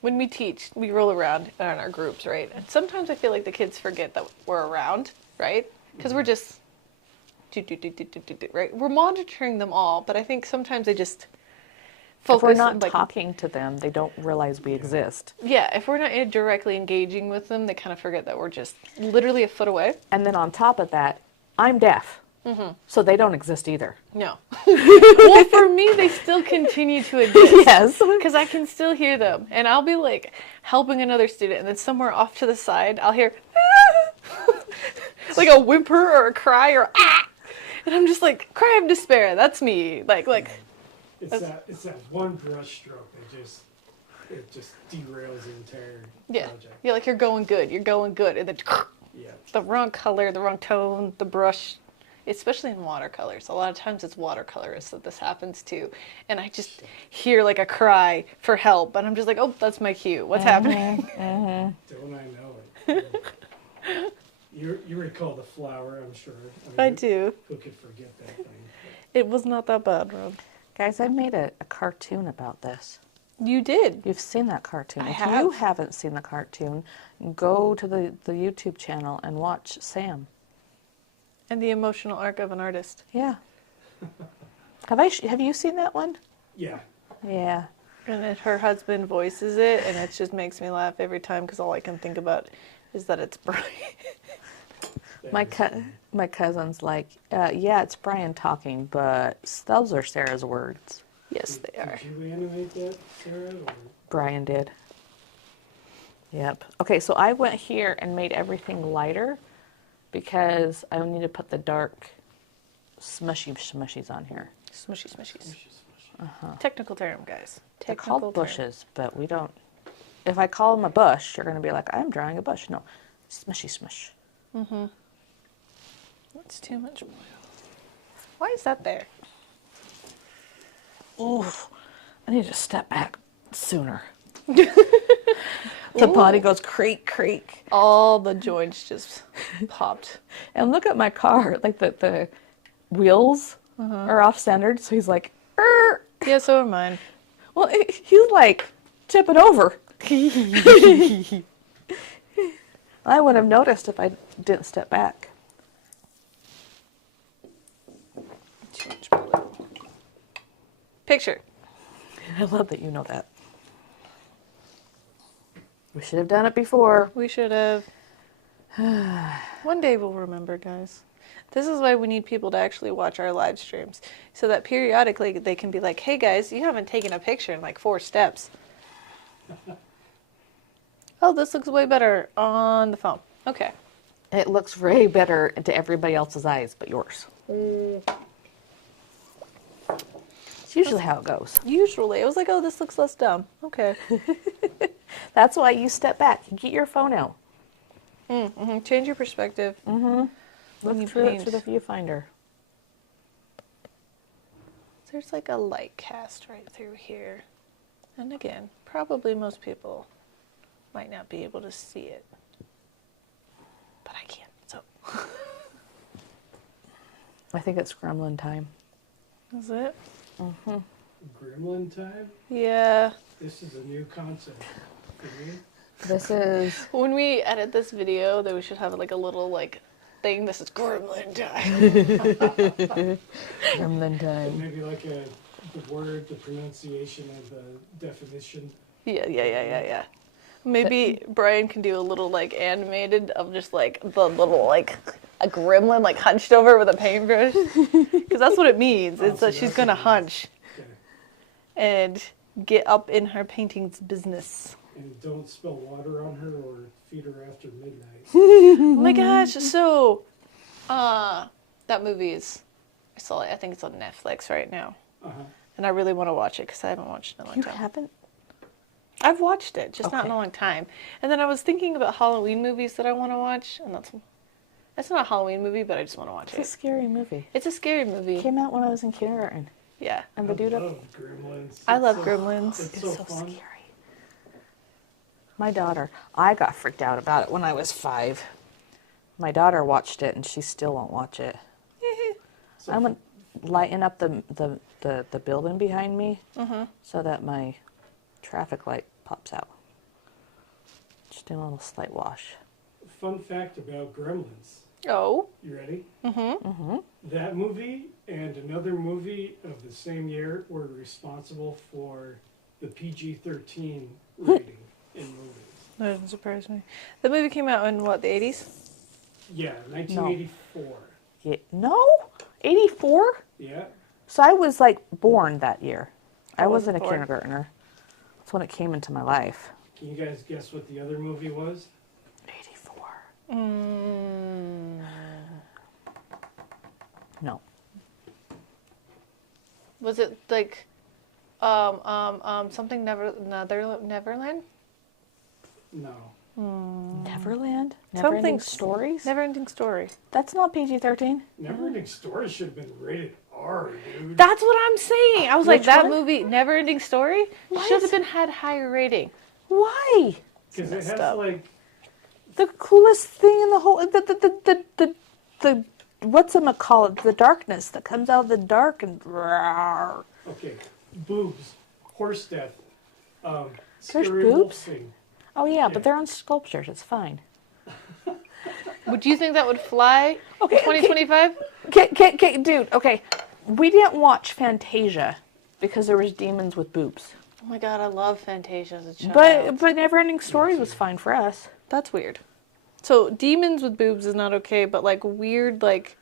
when we teach, we roll around in our groups, right? And sometimes I feel like the kids forget that we're around, right? Because we're just, right? We're monitoring them all, but I think sometimes they just focus If we're not on, like, talking to them, they don't realize we exist. yeah, if we're not directly engaging with them, they kind of forget that we're just literally a foot away. And then on top of that, I'm deaf. So they don't exist either. No. Well, for me, they still continue to exist. Yes. Because I can still hear them. And I'll be like helping another student, and then somewhere off to the side, I'll hear like a whimper or a cry or ah! And I'm just like, cry of despair. That's me. Like, It's that one brush stroke that just derails the entire yeah. project. You're like, you're going good. You're going good. And then Yeah. the wrong color, the wrong tone, the brush. Especially in watercolors. A lot of times it's watercolorists that this happens to. And I just hear like a cry for help. And I'm just like, oh, that's my cue. What's happening? Don't I know it? You recall the flower, I'm sure. I do. Who could forget that thing? It was not that bad, Rob. Guys, I made a cartoon about this. You did. You've seen that cartoon. I If have. you haven't seen the cartoon, go to the YouTube channel and watch Sam. And the emotional arc of an artist. Yeah. Have you seen that one? Yeah. Yeah. And then her husband voices it, and it just makes me laugh every time because all I can think about is that it's Brian. My cousin's like, yeah, it's Brian talking, but those are Sarah's words. Yes, they are. Did you animate that, Sarah? Or? Brian did. Yep. Okay, so I went here and made everything lighter because I need to put the dark smushies on here. Smushy smushies. Technical term, guys. They're Technical called term. bushes, but we don't. If I call them a bush, you're going to be like, I'm drawing a bush. No, smushy smush. That's too much oil. Why is that there? Oof. I need to step back sooner. The body goes creak, creak. All the joints just popped. And look at my car. Like the wheels are off centered. So he's like, "Er." Yeah, so are mine. Well, he's like tipping over. I would have noticed if I didn't step back. Picture. I love that you know that. We should have done it before. We should have. One day we'll remember, guys. This is why we need people to actually watch our live streams. So that periodically they can be like, hey guys, you haven't taken a picture in like 4 steps. Oh, this looks way better on the phone. Okay. It looks way better into everybody else's eyes but yours. It's usually how it goes. Usually. I was like, oh, this looks less dumb. Okay. That's why you step back. You get your phone out. Change your perspective. Look through it through the viewfinder. There's like a light cast right through here. And again, probably most people might not be able to see it. But I can, so. I think it's gremlin time. Is it? Gremlin time? Yeah. This is a new concept for me. This is... When we edit this video, then we should have like a little like thing. This is gremlin time. gremlin time. Maybe like the word, the pronunciation, and the definition. Yeah. Maybe Brian can do a little like animated of just like the little like a gremlin like hunched over with a paintbrush. Because that's what it means. It's that she's gonna hunch and get up in her painting's business. And don't spill water on her or feed her after midnight. Oh my gosh! So, that movie is. I saw it. I think it's on Netflix right now, and I really want to watch it because I haven't watched it in a long time. You haven't? I've watched it, just not in Okay. a long time. And then I was thinking about Halloween movies that I want to watch, and that's not a Halloween movie, but I just want to watch It's a it. scary movie. It's a scary movie. It came out when I was in kindergarten. Yeah. And the dude I up... love Gremlins. I love It's Gremlins. It's It's so so fun. scary. My daughter, I got freaked out about it when I was 5. My daughter watched it and she still won't watch it. So I went lighting up the building behind me so that my traffic light pops out. Just doing a little slight wash. Fun fact about Gremlins. Oh. You ready? That movie and another movie of the same year were responsible for the PG-13 rating in movies. That doesn't surprise me. The movie came out in what, the 80s? Yeah, 1984. Yeah. No? 84? Yeah. So I was like born that year. I wasn't wasn't a born. kindergartner. That's when it came into my life. Can you guys guess what the other movie was? 84. Mm. No. Was it like, something Neverland? No. Neverland? Something Neverending Stories? Never-ending Story. That's not PG-13. Neverending Story should have been rated R, dude. That's what I'm saying. I was like, Which that one? movie, Never-ending Story, What? should have been had higher rating. Why? Because it messed has up. like, The coolest thing in the whole the what's it call it? The darkness that comes out of the dark and okay, boobs, horse death, There's scary boobs? wolf thing. oh yeah, Yeah. but they're on sculptures. It's fine. Would you think that would fly Okay, in 2025? Okay, dude. Okay, we didn't watch Fantasia because there was demons with boobs. Oh my god, I love Fantasia as a child. But Neverending Story was fine for us. That's weird. So, demons with boobs is not okay, but like weird, like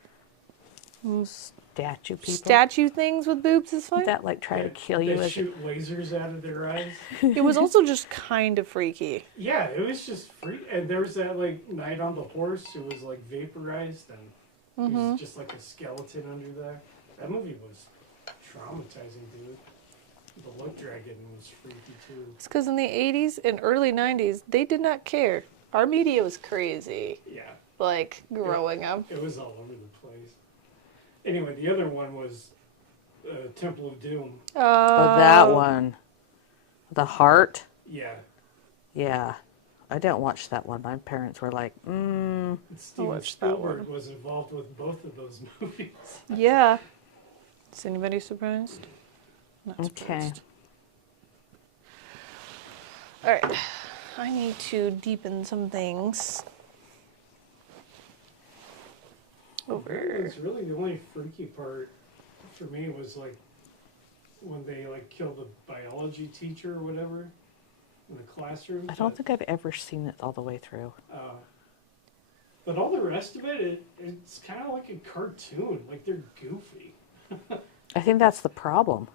Statue people statue things with boobs is fine. that like try to kill you. They As shoot lasers out of their eyes. It was also just kind of freaky. Yeah, it was just free. And there was that like night on the horse who was like vaporized and he was just like a skeleton under there. That movie was traumatizing, dude. The Look Dragon was freaky too. It's because in the 80s and early 90s, they did not care. Our media was crazy, Yeah, like, growing up. it was all over the place. Anyway, the other one was Temple of Doom. Oh, that one. The Heart? Yeah. Yeah. I didn't watch that one. My parents were like, And Steven watched that Spielberg one. was involved with both of those movies. Yeah. Is anybody surprised? Not okay. surprised. All right. I need to deepen some things. Over. It's really the only freaky part for me was like when they like killed the biology teacher or whatever in the classroom. I don't think I've ever seen it all the way through. But all the rest of it, it's kind of like a cartoon. Like they're goofy. I think that's the problem.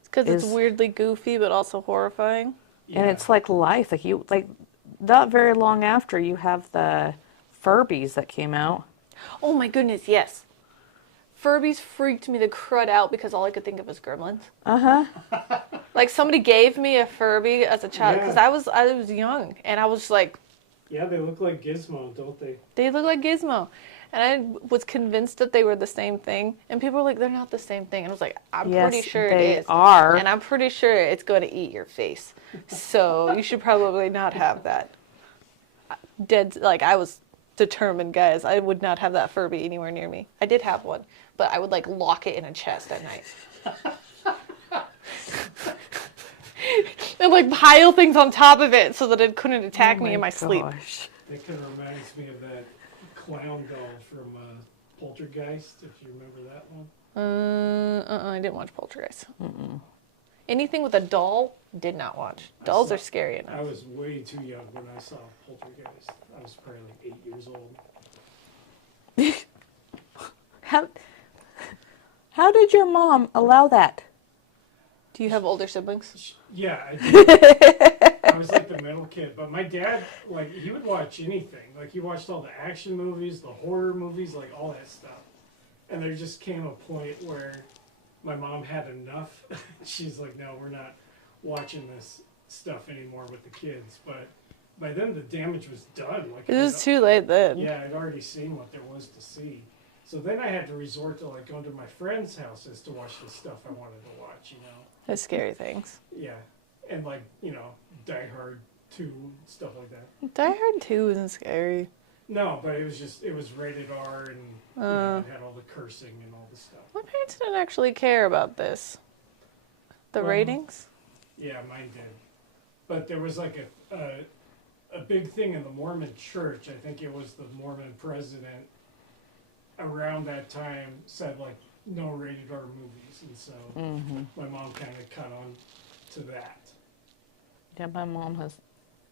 It's because it's Is- weirdly goofy, but also horrifying. Yeah. And it's like life. Like not very long after you have the Furbies that came out. Oh my goodness, yes. Furbies freaked me the crud out because all I could think of was gremlins. Like somebody gave me a Furby as a child because Yeah. I was young and I was like, Yeah, they look like Gizmo, don't they? they look like Gizmo. And I was convinced that they were the same thing. And people were like, they're not the same thing. And I was like, I'm Yes, pretty sure they it is. are. And I'm pretty sure it's going to eat your face. So you should probably not have that. Like I was determined, guys. I would not have that Furby anywhere near me. I did have one, but I would like lock it in a chest at night. And like pile things on top of it so that it couldn't attack me in my sleep. Gosh. That kind of reminds me of that clown doll from Poltergeist, if you remember that one. I didn't watch Poltergeist. Anything with a doll, did not watch. Dolls saw- are scary I enough. was way too young when I saw Poltergeist. I was probably like 8 years old. How did your mom allow that? Do you have older siblings? Yeah, I did. I was like the middle kid, but my dad, like, he would watch anything. Like, he watched all the action movies, the horror movies, like, all that stuff. And there just came a point where my mom had enough. She's like, no, we're not watching this stuff anymore with the kids. But by then, the damage was done. Like, It was too late then. yeah, I'd already seen what there was to see. So then I had to resort to, like, going to my friends' houses to watch the stuff I wanted to watch, you know? The scary things. Yeah, and like, you know, Die Hard 2, stuff like that. Die Hard 2 isn't scary. No, but it was rated R and you know, it had all the cursing and all the stuff. My parents didn't actually care about this. The Well, ratings? Yeah, mine did. But there was like a big thing in the Mormon church. I think it was the Mormon president around that time said like no rated R movies. And so my mom kind of caught on to that. Yeah, my mom has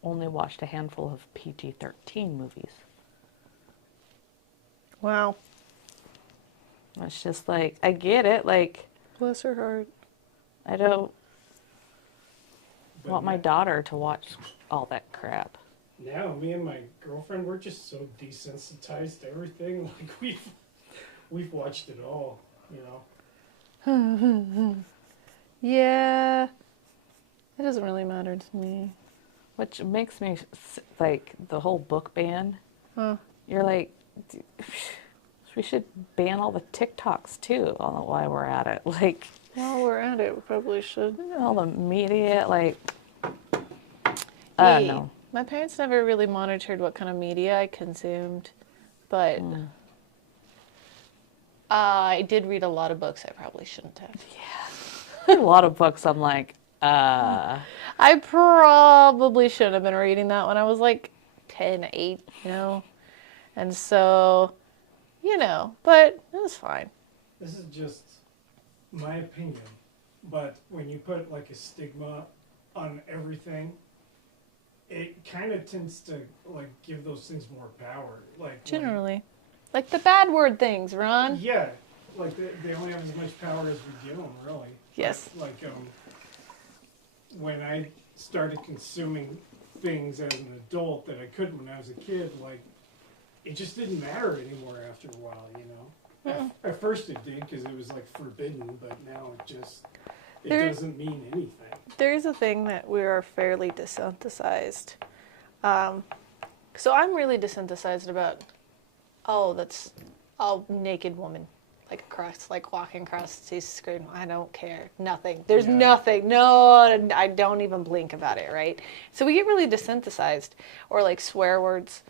only watched a handful of PG-13 movies. Wow. It's just like, I get it. Like, Bless her heart. I don't But want my now- daughter to watch all that crap. Now, me and my girlfriend, we're just so desensitized to everything. Like we've watched it all, you know. Yeah. It doesn't really matter to me. Which makes me, like, the whole book ban. You're like, we should ban all the TikToks, too, while we're at it. Like, While we're at it, we probably should. all the media, like, I don't know. My parents never really monitored what kind of media I consumed, but I did read a lot of books I probably shouldn't have. A lot of books I'm like, I probably shouldn't have been reading that when I was like 10, 8, you know? And so, you know, but it was fine. This is just my opinion, but when you put like a stigma on everything, it kind of tends to like give those things more power. Like Generally. Like the bad word things, Ron. yeah, like they only have as much power as we give them, really. Yes. Like when I started consuming things as an adult that I couldn't when I was a kid, like it just didn't matter anymore after a while, you know. At first it did because it was like forbidden, but now it doesn't mean anything. There is a thing that we are fairly desensitized. So I'm really desensitized about, that's a naked woman. like across, like walking across the screen. I don't care. Nothing. There's Yeah. nothing. No, I don't even blink about it, right? So we get really desensitized, or like swear words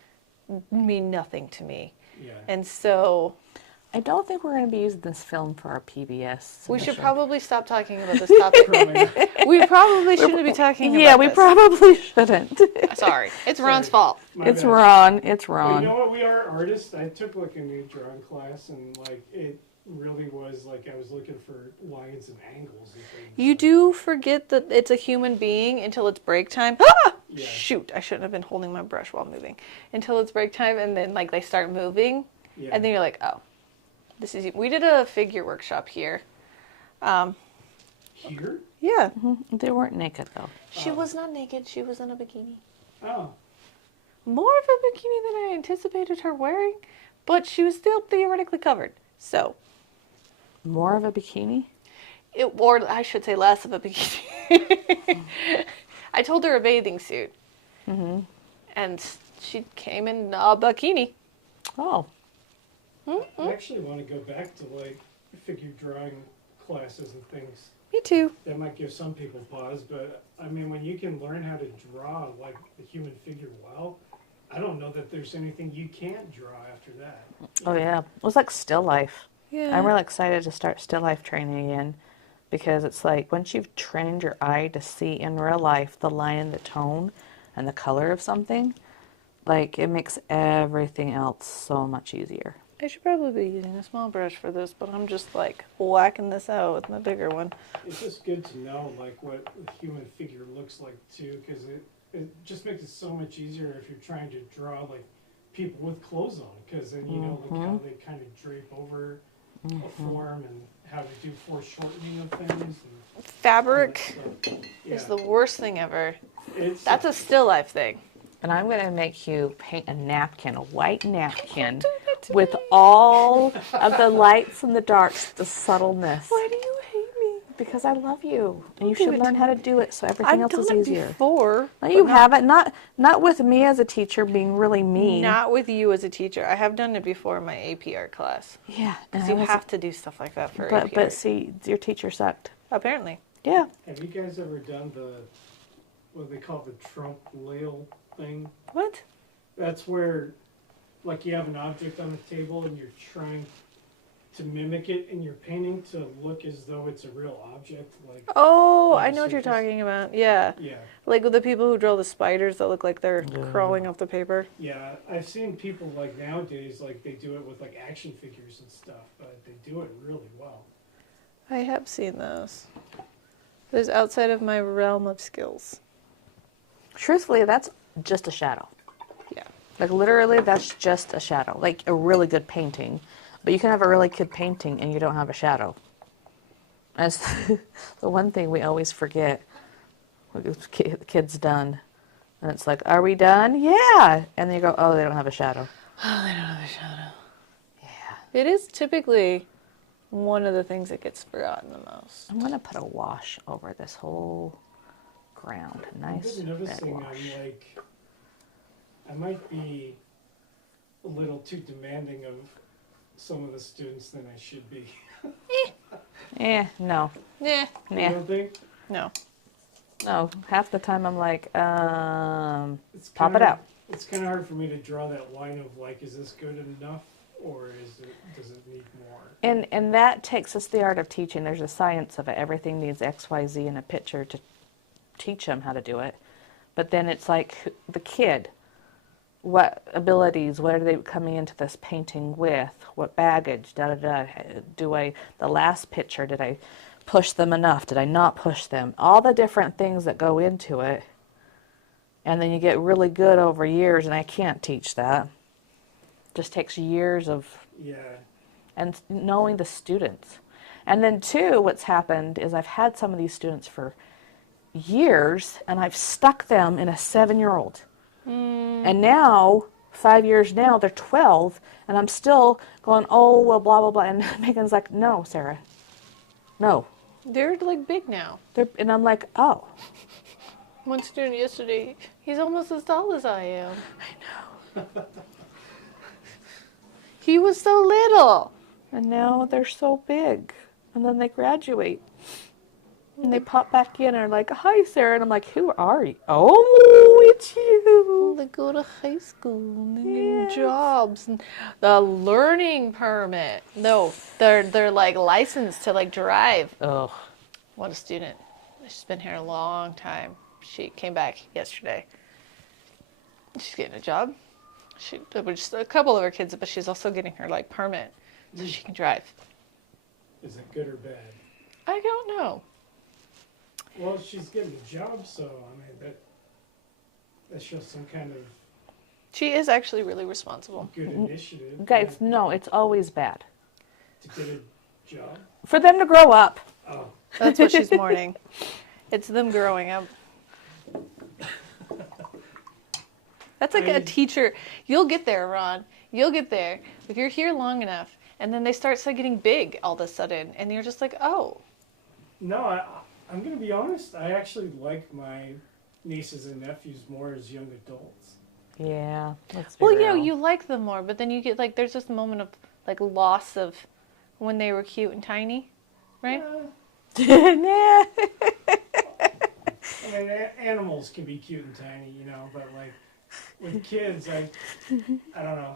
mean nothing to me. Yeah. And so I don't think we're going to be using this film for our PBS. we should submission. probably stop talking about this topic. Probably not. We probably shouldn't be talking about Yeah, we this. probably shouldn't. Sorry. It's Ron's fault. My It's bad. Ron. It's But Ron. you know what? We are artists. I took like a new drawing class, and like it really was like I was looking for lines and angles and things. You do forget that it's a human being until it's break time. Ah! Yeah. Shoot, I shouldn't have been holding my brush while moving. Until it's break time, and then like they start moving, Yeah. and then you're like, oh, this is. We did a figure workshop here. Here? Yeah. They weren't naked, though. She was not naked. She was in a bikini. Oh. More of a bikini than I anticipated her wearing, but she was still theoretically covered. So, More of a bikini? or I should say less of a bikini. I told her a bathing suit. Mm-hmm. And she came in a bikini. Oh. I actually want to go back to like figure drawing classes and things. Me too. That might give some people pause, but I mean, when you can learn how to draw like the human figure well, I don't know that there's anything you can't draw after that. Oh, yeah. It was like still life. Yeah. I'm really excited to start still life training again because it's like once you've trained your eye to see in real life the line and the tone and the color of something, like it makes everything else so much easier. I should probably be using a small brush for this, but I'm just like whacking this out with my bigger one. It's just good to know like what the human figure looks like too, because it just makes it so much easier if you're trying to draw like people with clothes on, because then you know like how they kind of drape over a form and how to do foreshortening of things. And all that Fabric stuff. is Yeah. the worst thing ever. It's That's a still life thing. And I'm going to make you paint a napkin, a white napkin, with all of the lights and the darks, the subtleness. Why do you hate me? Because I love you. And you do should it learn to how to do it so everything I've else is done it easier. before. No, but you haven't. Not with me as a teacher being really mean. Not with you as a teacher. I have done it before in my AP art class. Yeah. And Because I you was- have to do stuff like that for AP But art. see, your teacher sucked. Apparently. Yeah. Have you guys ever done what they call the Trump ladle thing? What? That's where, like, you have an object on a table and you're trying to mimic it in your painting to look as though it's a real object. Like, Oh, Yeah, I know what you're surface. talking about. Yeah. yeah, Like with the people who draw the spiders that look like they're Yeah. crawling off the paper. yeah. I've seen people like nowadays, like they do it with like action figures and stuff, but they do it really well. I have seen those. Those outside of my realm of skills. Truthfully, that's just a shadow. Yeah. Like literally, that's just a shadow. Like a really good painting, but you can have a really good painting and you don't have a shadow. That's the one thing we always forget. The kid's done, and it's like, "Are we done?" Yeah, and then you go, "Oh, they don't have a shadow." Oh, they don't have a shadow. Yeah. It is typically one of the things that gets forgotten the most. I'm gonna put a wash over this whole ground. A I've nice been red noticing wash. I'm like, I might be a little too demanding of some of the students than I should be. No, Yeah. You nah, don't think? No. no. Half the time I'm like, It's pop kinda- it out. It's kind of hard for me to draw that line of like, is this good enough, or does it need more? And that takes us the art of teaching. There's a science of it. Everything needs X, Y, Z in a picture to teach them how to do it. But then it's like the kid. What abilities, what are they coming into this painting with? What baggage, the last picture, did I push them enough? Did I not push them? All the different things that go into it. And then you get really good over years, and I can't teach that. Just takes years of, Yeah, and knowing the students. And then too, what's happened is I've had some of these students for years, and I've stuck them in a 7-year-old. And now, 5 years now, they're 12, and I'm still going, oh, well, blah, blah, blah. And Megan's like, no, Sarah, no. They're like big now. And I'm like, oh. One student yesterday, he's almost as tall as I am. I know. He was so little. And now they're so big. And then they graduate. And they pop back in and are like, hi, Sarah. And I'm like, who are you? Oh, it's you. They go to high school and they're Yes. getting jobs and the learning permit. No, they're like licensed to like drive. Oh, What a student. She's been here a long time. She came back yesterday. She's getting a job. Just a couple of her kids, but she's also getting her like permit so she can drive. Is it good or bad? I don't know. Well, she's getting a job, so I mean that shows some kind of She is actually really responsible. good initiative. guys, no, it's always bad. To get a job. For them to grow up. Oh, That's what she's mourning. It's them growing up. That's like a teacher. You'll get there, Ron. You'll get there. If you're here long enough, and then they start getting big all of a sudden, and you're just like, oh. no, I'm going to be honest. I actually like my nieces and nephews more as young adults. Yeah. Well, yeah, you like them more, but then you get like, there's this moment of like loss of when they were cute and tiny, right? Yeah. I mean, animals can be cute and tiny, you know, but like with kids, I don't know.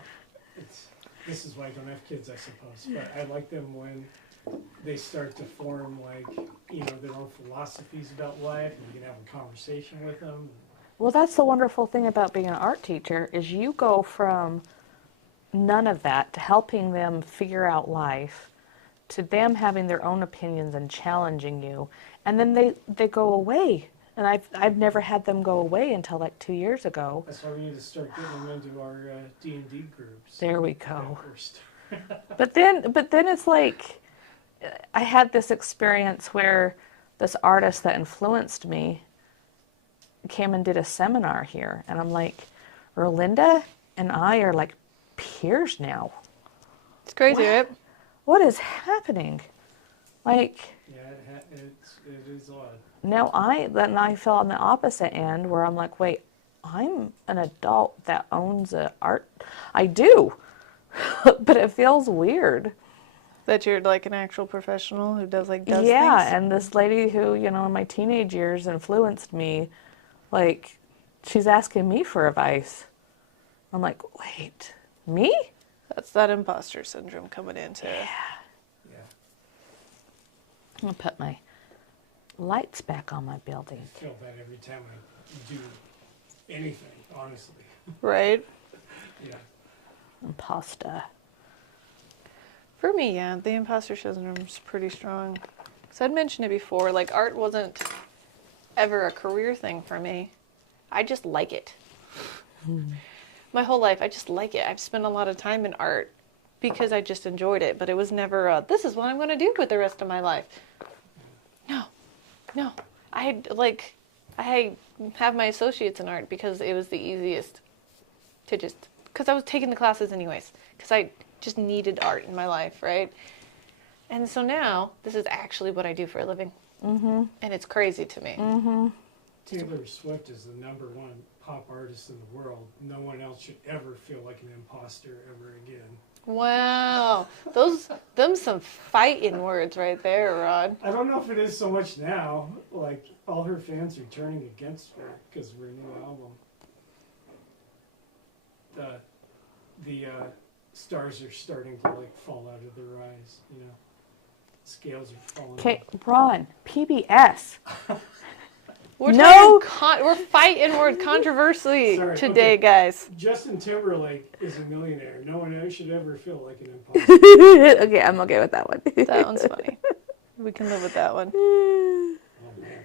This is why I don't have kids, I suppose. But I like them when they start to form like, you know, their own philosophies about life, and you can have a conversation with them. Well, that's the wonderful thing about being an art teacher is you go from none of that to helping them figure out life to them having their own opinions and challenging you. And then they go away. And I've never had them go away until like 2 years ago. That's why we need to start getting them into our D&D groups. There we go. First. But then it's like I had this experience where this artist that influenced me came and did a seminar here, and I'm like, Rolinda and I are like peers now. It's crazy, What? right? What is happening? Like, Yeah, it is odd. now I fell on the opposite end where I'm like, wait, I'm an adult that owns an art. I do, but it feels weird. That you're like an actual professional who does Yeah, things. and this lady who, you know, in my teenage years influenced me, like, she's asking me for advice. I'm like, wait, me? That's that imposter syndrome coming into. Yeah. I'm going to put my lights back on my building. I feel that every time I do anything, honestly. Right? Yeah. Imposter. For me, yeah, the imposter syndrome is pretty strong. So I'd mentioned it before, like art wasn't ever a career thing for me. I just like it. My whole life, I just like it. I've spent a lot of time in art because I just enjoyed it, but it was never, this is what I'm going to do for the rest of my life. No. I have my associates in art because it was the easiest to just, because I was taking the classes anyways, because I just needed art in my life, right? And so now, this is actually what I do for a living. Mm-hmm. And it's crazy to me. Mm-hmm. Taylor Swift is the #1 pop artist in the world. No one else should ever feel like an imposter ever again. Wow. Them some fighting words right there, Rod. I don't know if it is so much now. Like, all her fans are turning against her because of her new album. The stars are starting to, like, fall out of their eyes, you know. Scales are falling Okay, off. Ron, PBS. We're No. we're fighting words controversially Sorry, today, okay. guys. Justin Timberlake is a millionaire. No one else should ever feel like an imposter. Okay, I'm okay with that one. That one's funny. We can live with that one. Oh, man,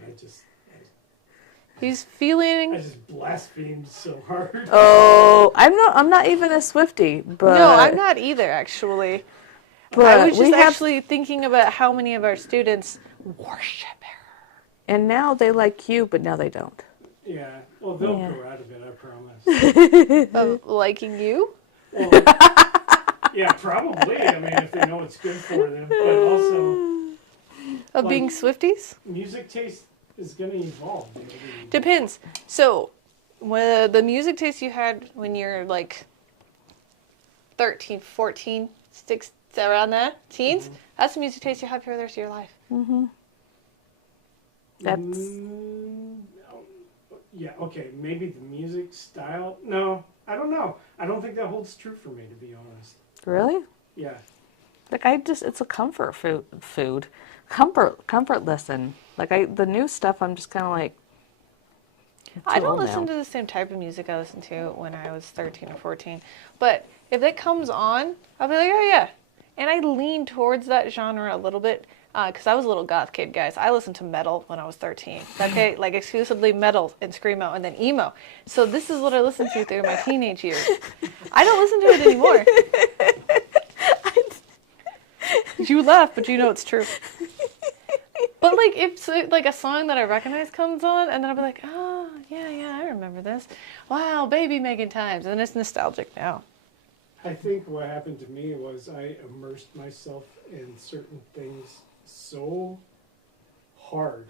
He's I feeling... just blasphemed so hard. Oh, I'm not even a Swiftie, but No, I'm not either, actually. But I was we just have, actually thinking about how many of our students worship her. and now they like you, but now they don't. Yeah, well, they'll Yeah. grow out of it, I promise. Of liking you? Well, yeah, probably. I mean, if they know it's good for them. But also, Of Like- being Swifties? music taste is going to evolve. You know, Depends. So, the music taste you had when you're like 13, 14, that around there? Teens? That's the music taste you have for the rest of your life. That's Yeah, okay, maybe the music style. No, I don't know. I don't think that holds true for me, to be honest. really Yeah. like it's a comfort food, comfort listen. Like the new stuff, I'm just kind of like. It's I too don't old listen now. to the same type of music I listened to when I was 13 or 14. But if it comes on, I'll be like, oh yeah. And I lean towards that genre a little bit because I was a little goth kid, guys. I listened to metal when I was 13. Okay, like exclusively metal and screamo and then emo. So this is what I listened to through my teenage years. I don't listen to it anymore. You laugh, but you know it's true. But like if like a song that I recognize comes on, and then I'll be like, oh yeah, I remember this. Wow, baby making times, and it's nostalgic now. I think what happened to me was I immersed myself in certain things so hard,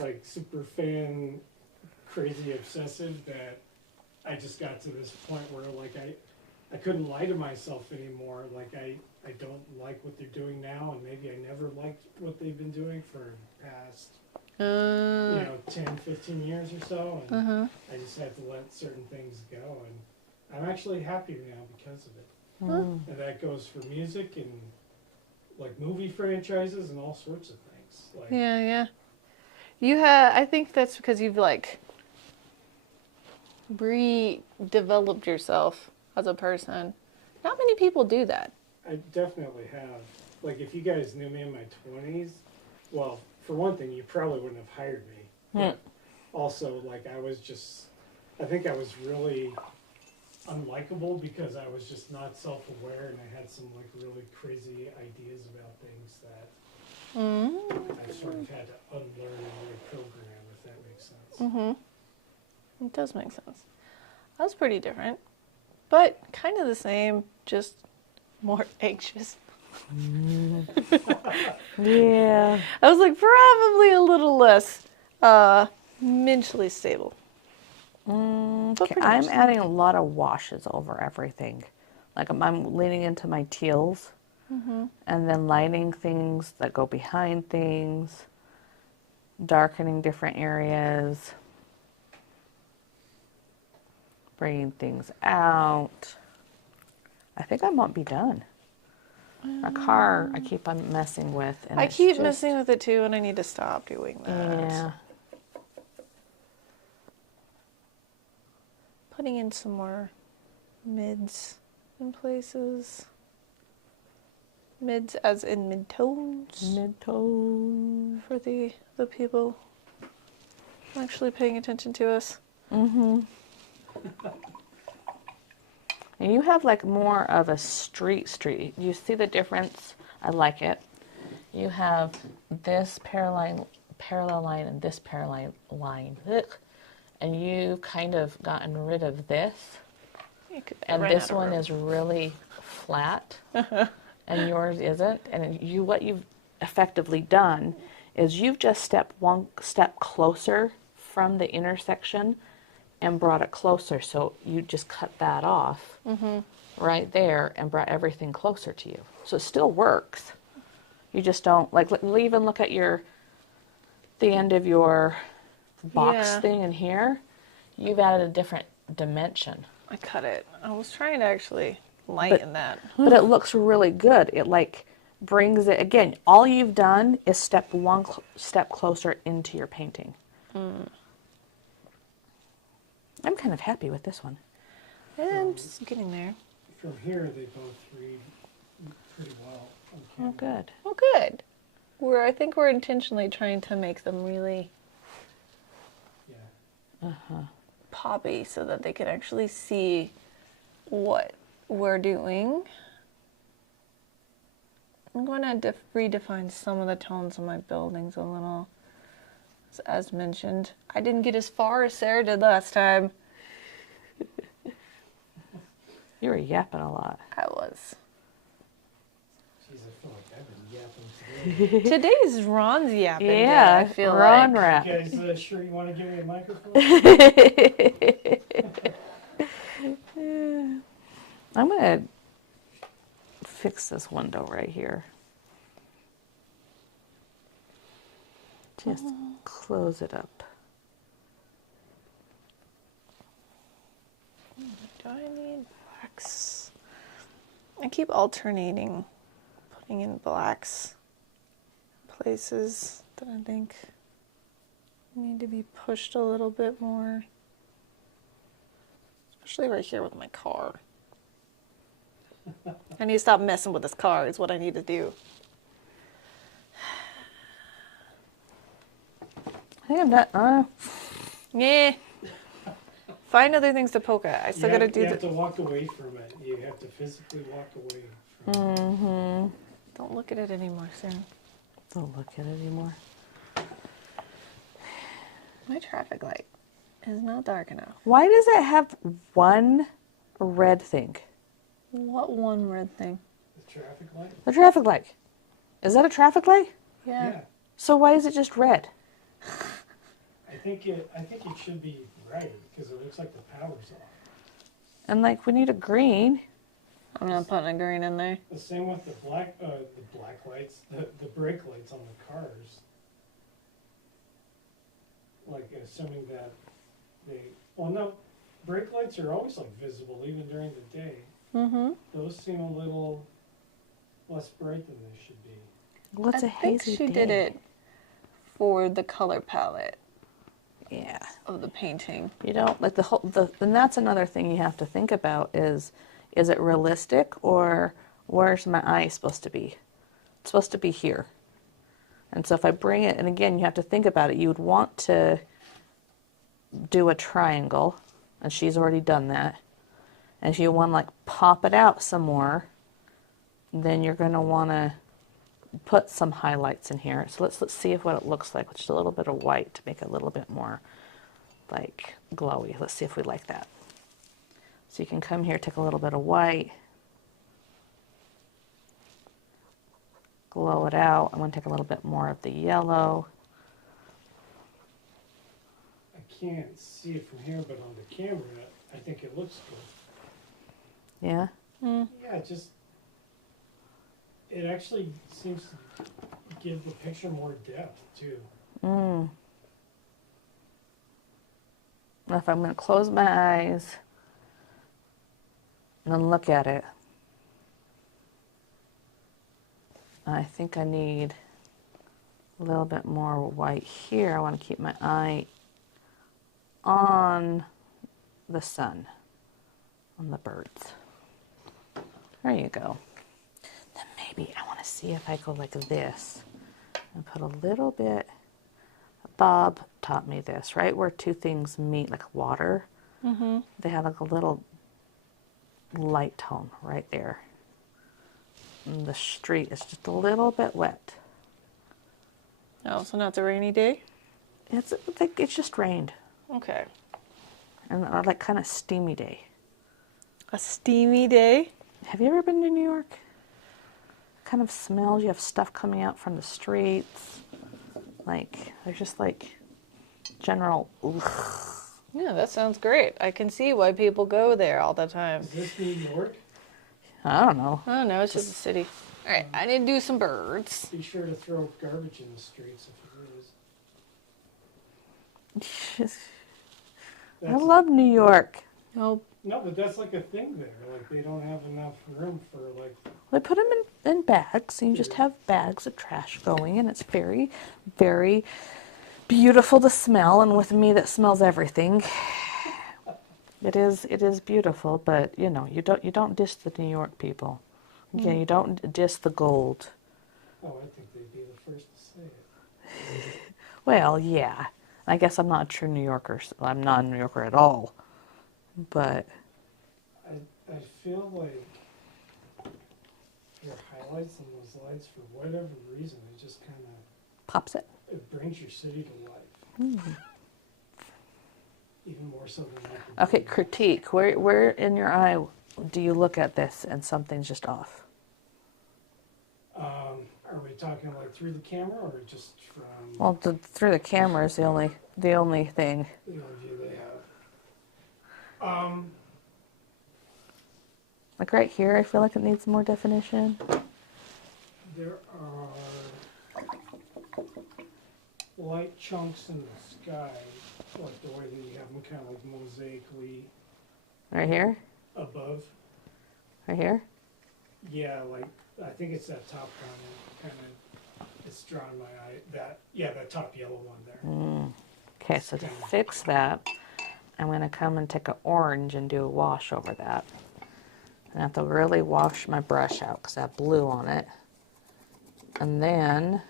like super fan, crazy obsessive, that I just got to this point where like I couldn't lie to myself anymore. Like I don't like what they're doing now, and maybe I never liked what they've been doing for the past 10, 15 years or so, and I just had to let certain things go, and I'm actually happier now because of it. And that goes for music and like movie franchises and all sorts of things. Like, Yeah. I think that's because you've like redeveloped yourself as a person. Not many people do that. I definitely have. Like, if you guys knew me in my 20s, well, for one thing, you probably wouldn't have hired me. But also, like, I think I was really unlikable because I was just not self-aware, and I had some, like, really crazy ideas about things that I sort of had to unlearn and reprogram, if that makes sense. It does make sense. That's pretty different, but kind of the same, just more anxious. Yeah. I was like probably a little less mentally stable. Okay, I'm adding a lot of washes over everything. Like I'm leaning into my teals, and then lighting things that go behind things, darkening different areas, bringing things out. I think I might be done. My car, I keep on messing with, and I it's keep just, messing with it too, and I need to stop doing that. Yeah. Putting in some more mids in places. Mids as in mid-tones Mid-tone. for the people actually paying attention to us. And you have like more of a street. You see the difference? I like it. You have this parallel line and this parallel line. Ugh. And you kind of gotten rid of this. And this one is really flat. And yours isn't. And what you've effectively done is you've just stepped one step closer from the intersection and brought it closer. So you just cut that off right there and brought everything closer to you. So it still works. You just don't, like, even look at the end of your box thing in here. You've added a different dimension. I cut it. I was trying to actually lighten that. But it looks really good. It like brings it, again, all you've done is step one step closer into your painting. I'm kind of happy with this one. Yeah, I'm just getting there. From here, they both read pretty well on camera. Oh, good. Oh, good. I think we're intentionally trying to make them really Yeah. poppy so that they can actually see what we're doing. I'm going to redefine some of the tones of my buildings a little. As mentioned, I didn't get as far as Sarah did last time. You were yapping a lot. I was. Jeez, I feel like I've been yapping today. Today's Ron's yapping day, Yeah, I feel Ron like. rap. You guys sure you want to give me a microphone? I'm going to fix this window right here. Just close it up. Do I need blacks? I keep alternating, putting in blacks places that I think need to be pushed a little bit more. Especially right here with my car. I need to stop messing with this car is what I need to do. I think I'm done. Yeah. Find other things to poke at. I still gotta do You have to walk away from it. You have to physically walk away from it. Don't look at it anymore, Sam. Don't look at it anymore. My traffic light is not dark enough. Why does it have one red thing? What one red thing? The traffic light? The traffic light. Is that a traffic light? Yeah. So why is it just red? I think it should be red because it looks like the power's off. And like we need a green. I'm not putting a green in there. The same with the black lights, the brake lights on the cars. Like assuming that brake lights are always like visible even during the day. Mm-hmm. Those seem a little less bright than they should be. Well, it's a think hazy she day. did it for the color palette Yeah. of the painting. You don't like and that's another thing you have to think about is it realistic or where's my eye supposed to be? It's supposed to be here. And so if I bring it, and again, you have to think about it, you would want to do a triangle, and she's already done that. And if you want to like pop it out some more, then you're going to want to put some highlights in here. So let's see what it looks like with just a little bit of white to make it a little bit more like glowy. Let's see if we like that. So you can come here, take a little bit of white, glow it out. I'm going to take a little bit more of the yellow. I can't see it from here, but on the camera, I think it looks good. Yeah? Yeah, it actually seems to give the picture more depth too. Now if I'm going to close my eyes and then look at it, I think I need a little bit more white here. I want to keep my eye on the sun, on the birds. There you go. Then maybe I want to see if I go like this and put a little bit. Bob taught me this, right where two things meet, like water. Mm-hmm. They have like a little light tone right there. And the street is just a little bit wet. Oh, so now it's a rainy day? It's like it's just rained. Okay. And like kind of steamy day. A steamy day? Have you ever been to New York? Kind of smells. You have stuff coming out from the streets. Like there's just like general. Ugh. Yeah, that sounds great. I can see why people go there all the time. Is this New York? I don't know. I don't know, it's just a city. All right, I need to do some birds. Be sure to throw garbage in the streets if you lose. I love New York. Oh, No, but that's like a thing there. Like they don't have enough room for like. They put them in bags, and you just have bags of trash going, and it's very, very beautiful to smell. And with me, that smells everything. It is beautiful, but you know, you don't diss the New York people. Yeah, you don't diss the gold. Oh, I think they'd be the first to say it. Well, yeah. I guess I'm not a true New Yorker. So I'm not a New Yorker at all. But I feel like your highlights on those lights, for whatever reason, it just kind of pops it. it brings your city to life. Even more so than I can. Okay, critique. Where in your eye do you look at this and something's just off? Are we talking like through the camera or just from Well, through the camera is the only thing. the only view they have? Like right here, I feel like it needs more definition. There are light chunks in the sky, like the way that you have them kind of like mosaically Right here? above. Right here? Yeah, like I think it's that top one. Kind of, it's drawn my eye. That top yellow one there. Okay, so to fix that, I'm going to come and take an orange and do a wash over that. I have to really wash my brush out because I have blue on it. And then...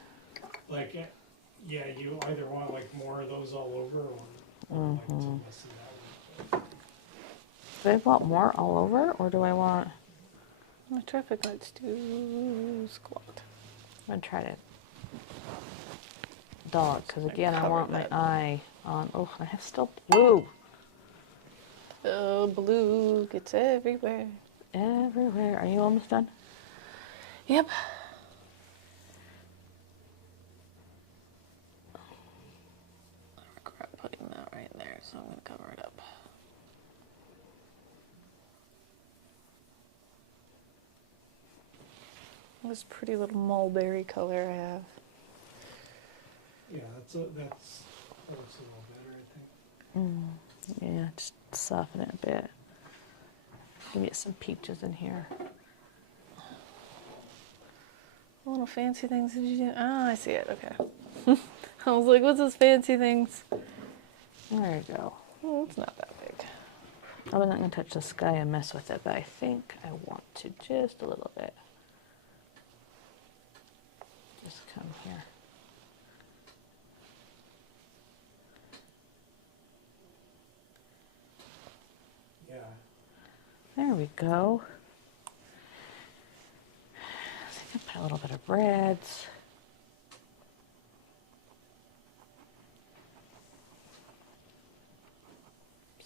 Like, yeah, you either want like more of those all over or like to lessen that one. Do I want more all over, or do I want... My traffic lights do squat. I'm going to try to dog, because again, I cover want my that. eye on... Oh, I have still blue. Oh, blue gets everywhere. Everywhere. Are you almost done? Yep. I regret putting that right there, so I'm going to cover it up. This pretty little mulberry color I have. Yeah, that looks a little better, I think. Yeah, just soften it a bit. Give me some peaches in here. What little fancy things did you do? Oh, I see it. Okay. I was like, what's those fancy things? There you go. Oh, it's not that big. I was not going to touch the sky and mess with it, but I think I want to just a little bit. Just come here. Yeah. There we go. I think I put a little bit of reds.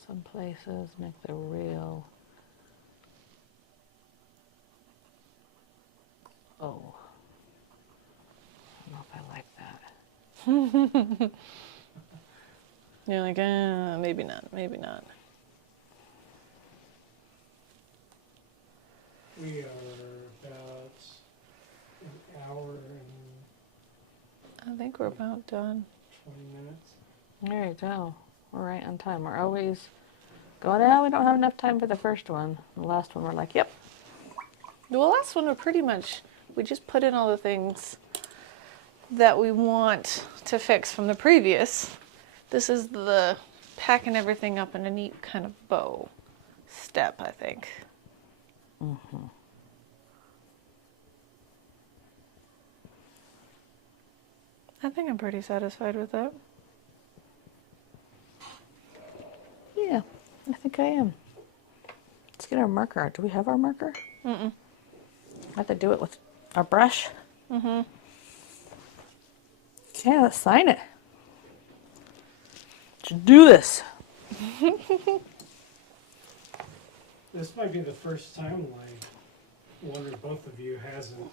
Some places make the real... Oh. I don't know if I like that. You're like, maybe not, maybe not. We are about an hour and I think we're about done. 20 minutes. There you go. We're right on time. We're always going, we don't have enough time for the first one. The last one, we're like, yep. The last one, we just put in all the things that we want to fix from the previous. This is the packing everything up in a neat kind of bow step, I think. I think I'm pretty satisfied with that. Yeah, I think I am. Let's get our marker out. Do we have our marker? I have to do it with our brush. Okay, let's sign it. Let's do this. This might be the first time, like, one or both of you hasn't,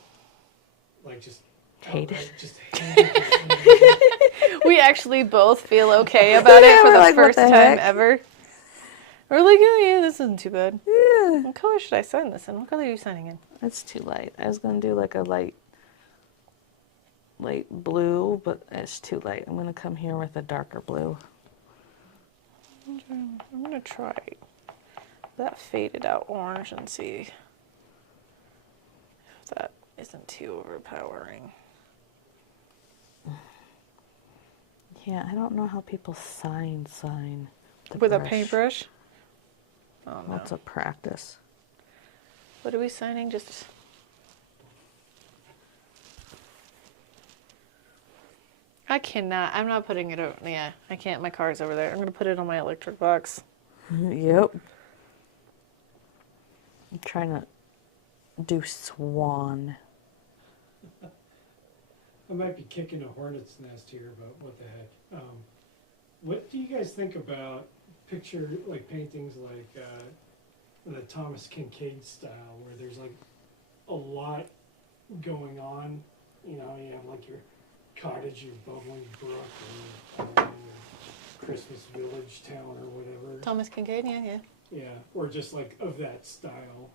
like, just Hate it. outright just hated it. We actually both feel okay about it for we're the like, what first the time heck? ever. We're like, oh yeah, this isn't too bad. Yeah. What color should I sign this in? What color are you signing in? It's too light. I was going to do like a light blue, but it's too light. I'm going to come here with a darker blue. I'm going to try that faded out orange and see if that isn't too overpowering. Yeah, I don't know how people sign the With a brush. paintbrush? Oh no. Lots of practice. What are we signing? Just... I cannot. I'm not putting it over. Yeah, I can't. My car's over there. I'm going to put it on my electric box. Yep. I'm trying to do swan. I might be kicking a hornet's nest here, but what the heck. What do you guys think about paintings like the Thomas Kincaid style, where there's like a lot going on? You know, you have like your cottage, your bubbling brook, or your Christmas village town or whatever. Thomas Kincaid, yeah. Yeah, or just like of that style,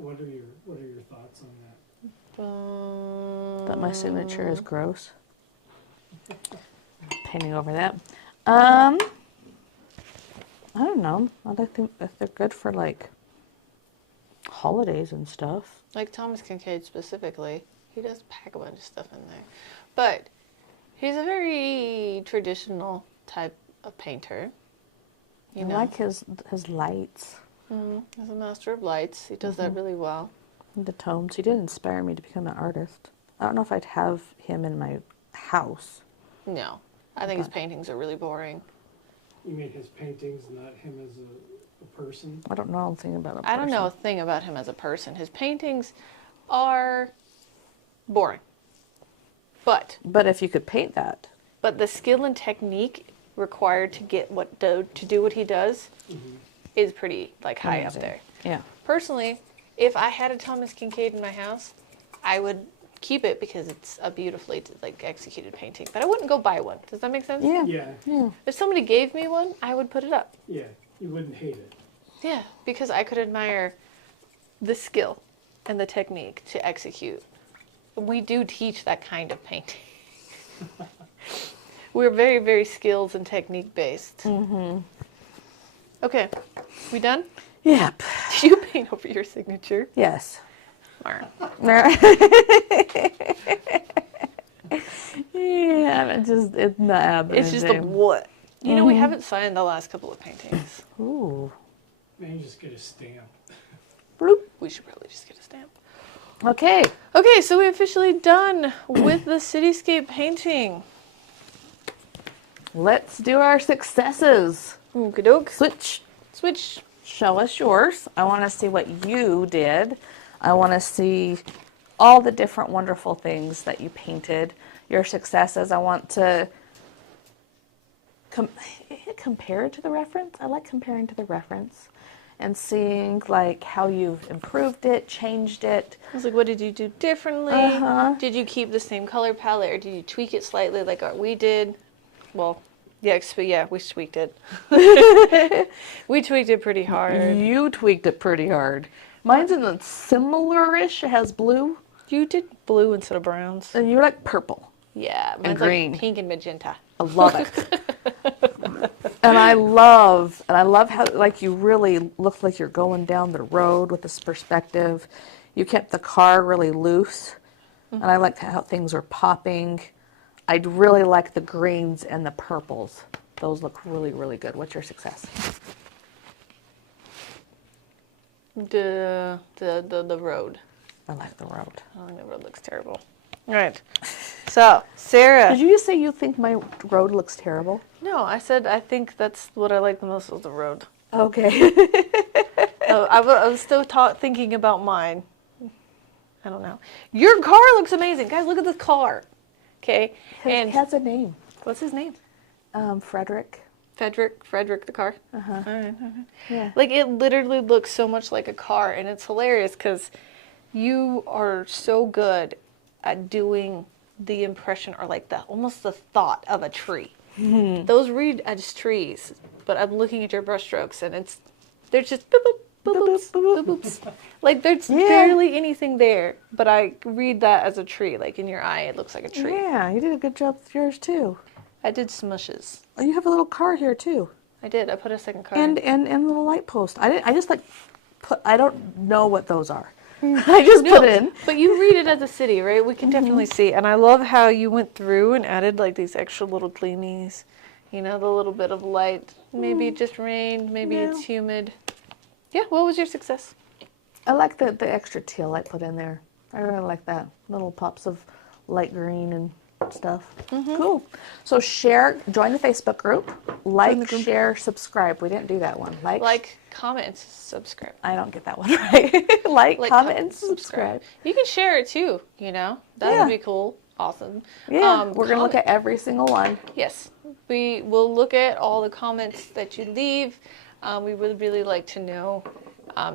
what are your thoughts on that? That my signature is gross. Painting over that. I don't know. I think if they're good for like holidays and stuff. Like Thomas Kincaid specifically, he does pack a bunch of stuff in there. But he's a very traditional type of painter. I like his lights. He's a master of lights. He does that really well. The tones. He did inspire me to become an artist. I don't know if I'd have him in my house. No. I think his paintings are really boring. You mean his paintings, not him as a person? I don't know anything about a person. I don't know a thing about him as a person. His paintings are boring. But if you could paint that. But the skill and technique required to get to do what he does is pretty high up there. Yeah. Personally, if I had a Thomas Kincaid in my house, I would keep it because it's a beautifully executed painting. But I wouldn't go buy one. Does that make sense? Yeah. Yeah. If somebody gave me one, I would put it up. Yeah, you wouldn't hate it. Yeah, because I could admire the skill and the technique to execute. We do teach that kind of painting. We're very, very skills and technique based. Okay, we done? Yep. Did you paint over your signature? Yes. Marn. Yeah, it's not happening. It's just a what? You know, we haven't signed the last couple of paintings. Ooh. Man, you just get a stamp. Bloop. We should probably just get a stamp. Okay. Okay, so we're officially done with the cityscape painting. Let's do our successes. Okie doke. Switch. Switch. Show us yours. I want to see what you did. I want to see all the different wonderful things that you painted. Your successes. I want to compare it to the reference. I like comparing to the reference and seeing how you've improved it, changed it. I was like, what did you do differently? Did you keep the same color palette or did you tweak it slightly like we did? Well, yeah, we tweaked it. We tweaked it pretty hard. You tweaked it pretty hard. Mine's in the similar-ish. It has blue. You did blue instead of browns. And you like purple. Yeah, mine's green. Like pink and magenta. I love it. And I love how you really look like you're going down the road with this perspective. You kept the car really loose. And I liked how things were popping. I really like the greens and the purples. Those look really, really good. What's your success? The road. I like the road. I think the road looks terrible. All right. So, Sarah. Did you just say you think my road looks terrible? No, I said I think that's what I like the most is the road. Okay. I was still thinking about mine. I don't know. Your car looks amazing. Guys, look at this car. Okay. It has a name. What's his name? Frederick. Frederick the car. Uh-huh. All right. Yeah. It literally looks so much like a car, and it's hilarious because you are so good at doing the impression or almost the thought of a tree. Those read as trees, but I'm looking at your brushstrokes, and they're just boop boop boop boops, boop boops. There's barely anything there, but I read that as a tree. In your eye, it looks like a tree. Yeah, you did a good job with yours too. I did smushes. Oh, you have a little car here too. I did. I put a second car. And a little light post. I just put. I don't know what those are. I just put in. But you read it as a city, right? We can definitely see. And I love how you went through and added these extra little gleamies. The little bit of light. Maybe it just rained. Maybe it's humid. Yeah. What was your success? I like the extra teal I put in there. I really like that. Little pops of light green and stuff. Cool. So join the Facebook group. Share, subscribe. We didn't do that one. Like, comment, and subscribe. I don't get that one right. comment, and subscribe. You can share it too, That would be cool. Awesome. Yeah, we're going to look at every single one. Yes. We will look at all the comments that you leave. We would really like to know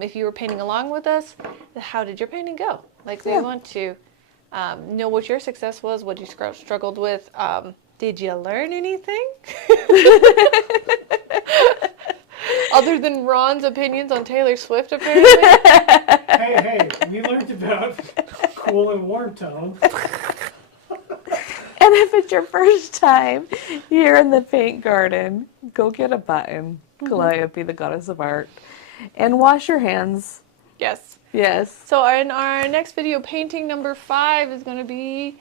if you were painting along with us, how did your painting go? We want to know what your success was, what you struggled with. Did you learn anything? Other than Ron's opinions on Taylor Swift, apparently. Hey, we learned about cool and warm tone. And if it's your first time here in the paint garden, go get a button. Calliope, the goddess of art. And wash your hands. Yes. Yes. So in our next video, painting number 5 is going to be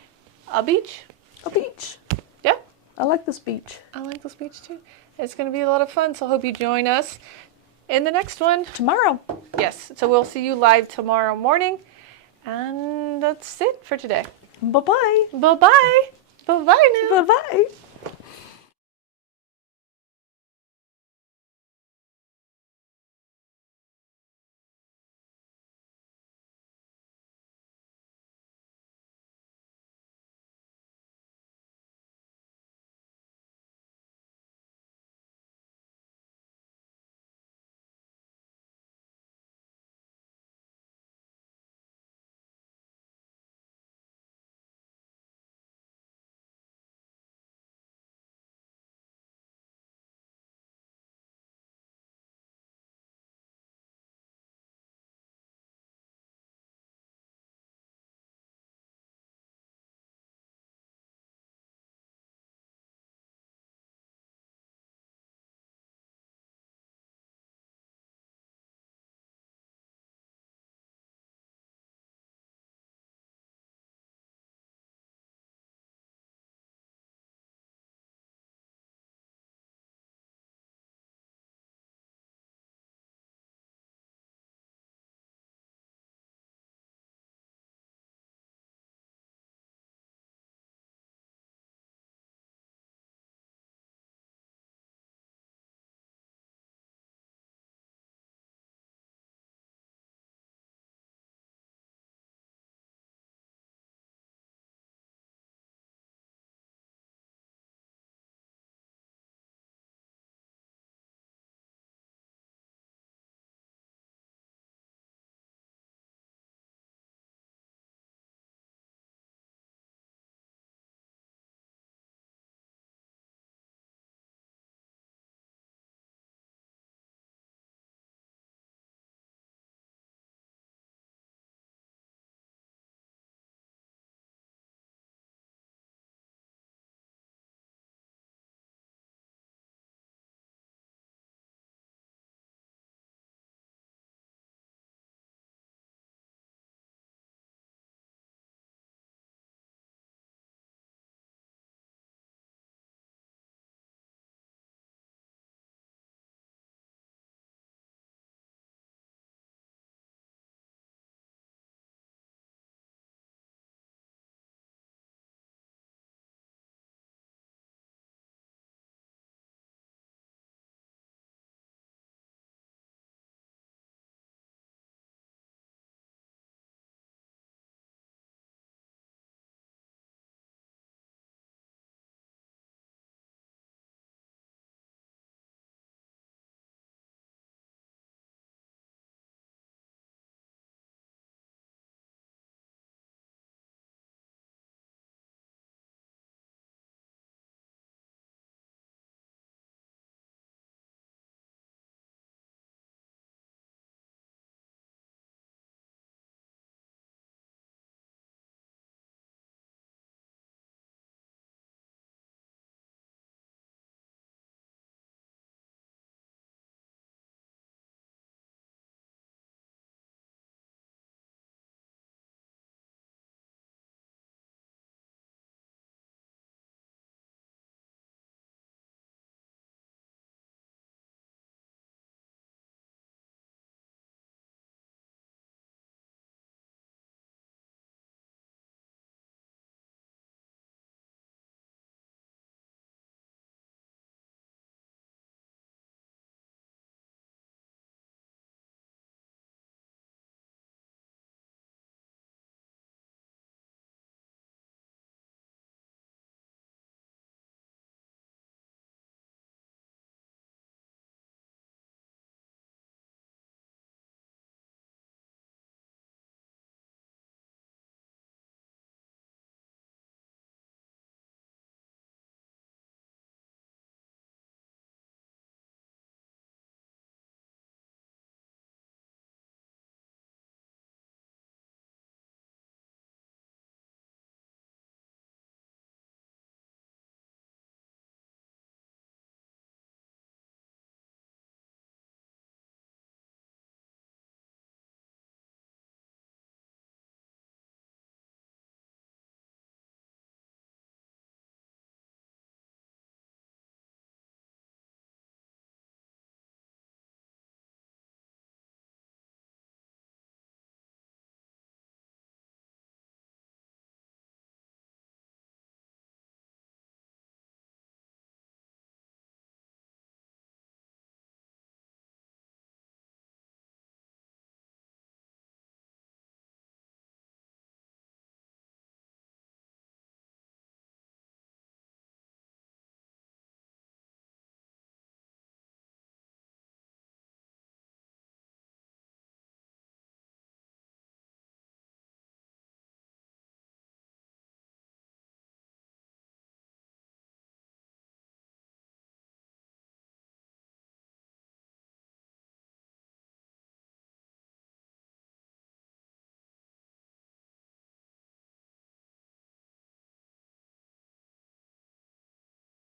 a beach. A beach. Yeah. I like this beach. I like this beach too. It's going to be a lot of fun, so I hope you join us in the next one. Tomorrow. Yes. So we'll see you live tomorrow morning. And that's it for today. Bye-bye. Bye-bye. Bye-bye now. Bye-bye.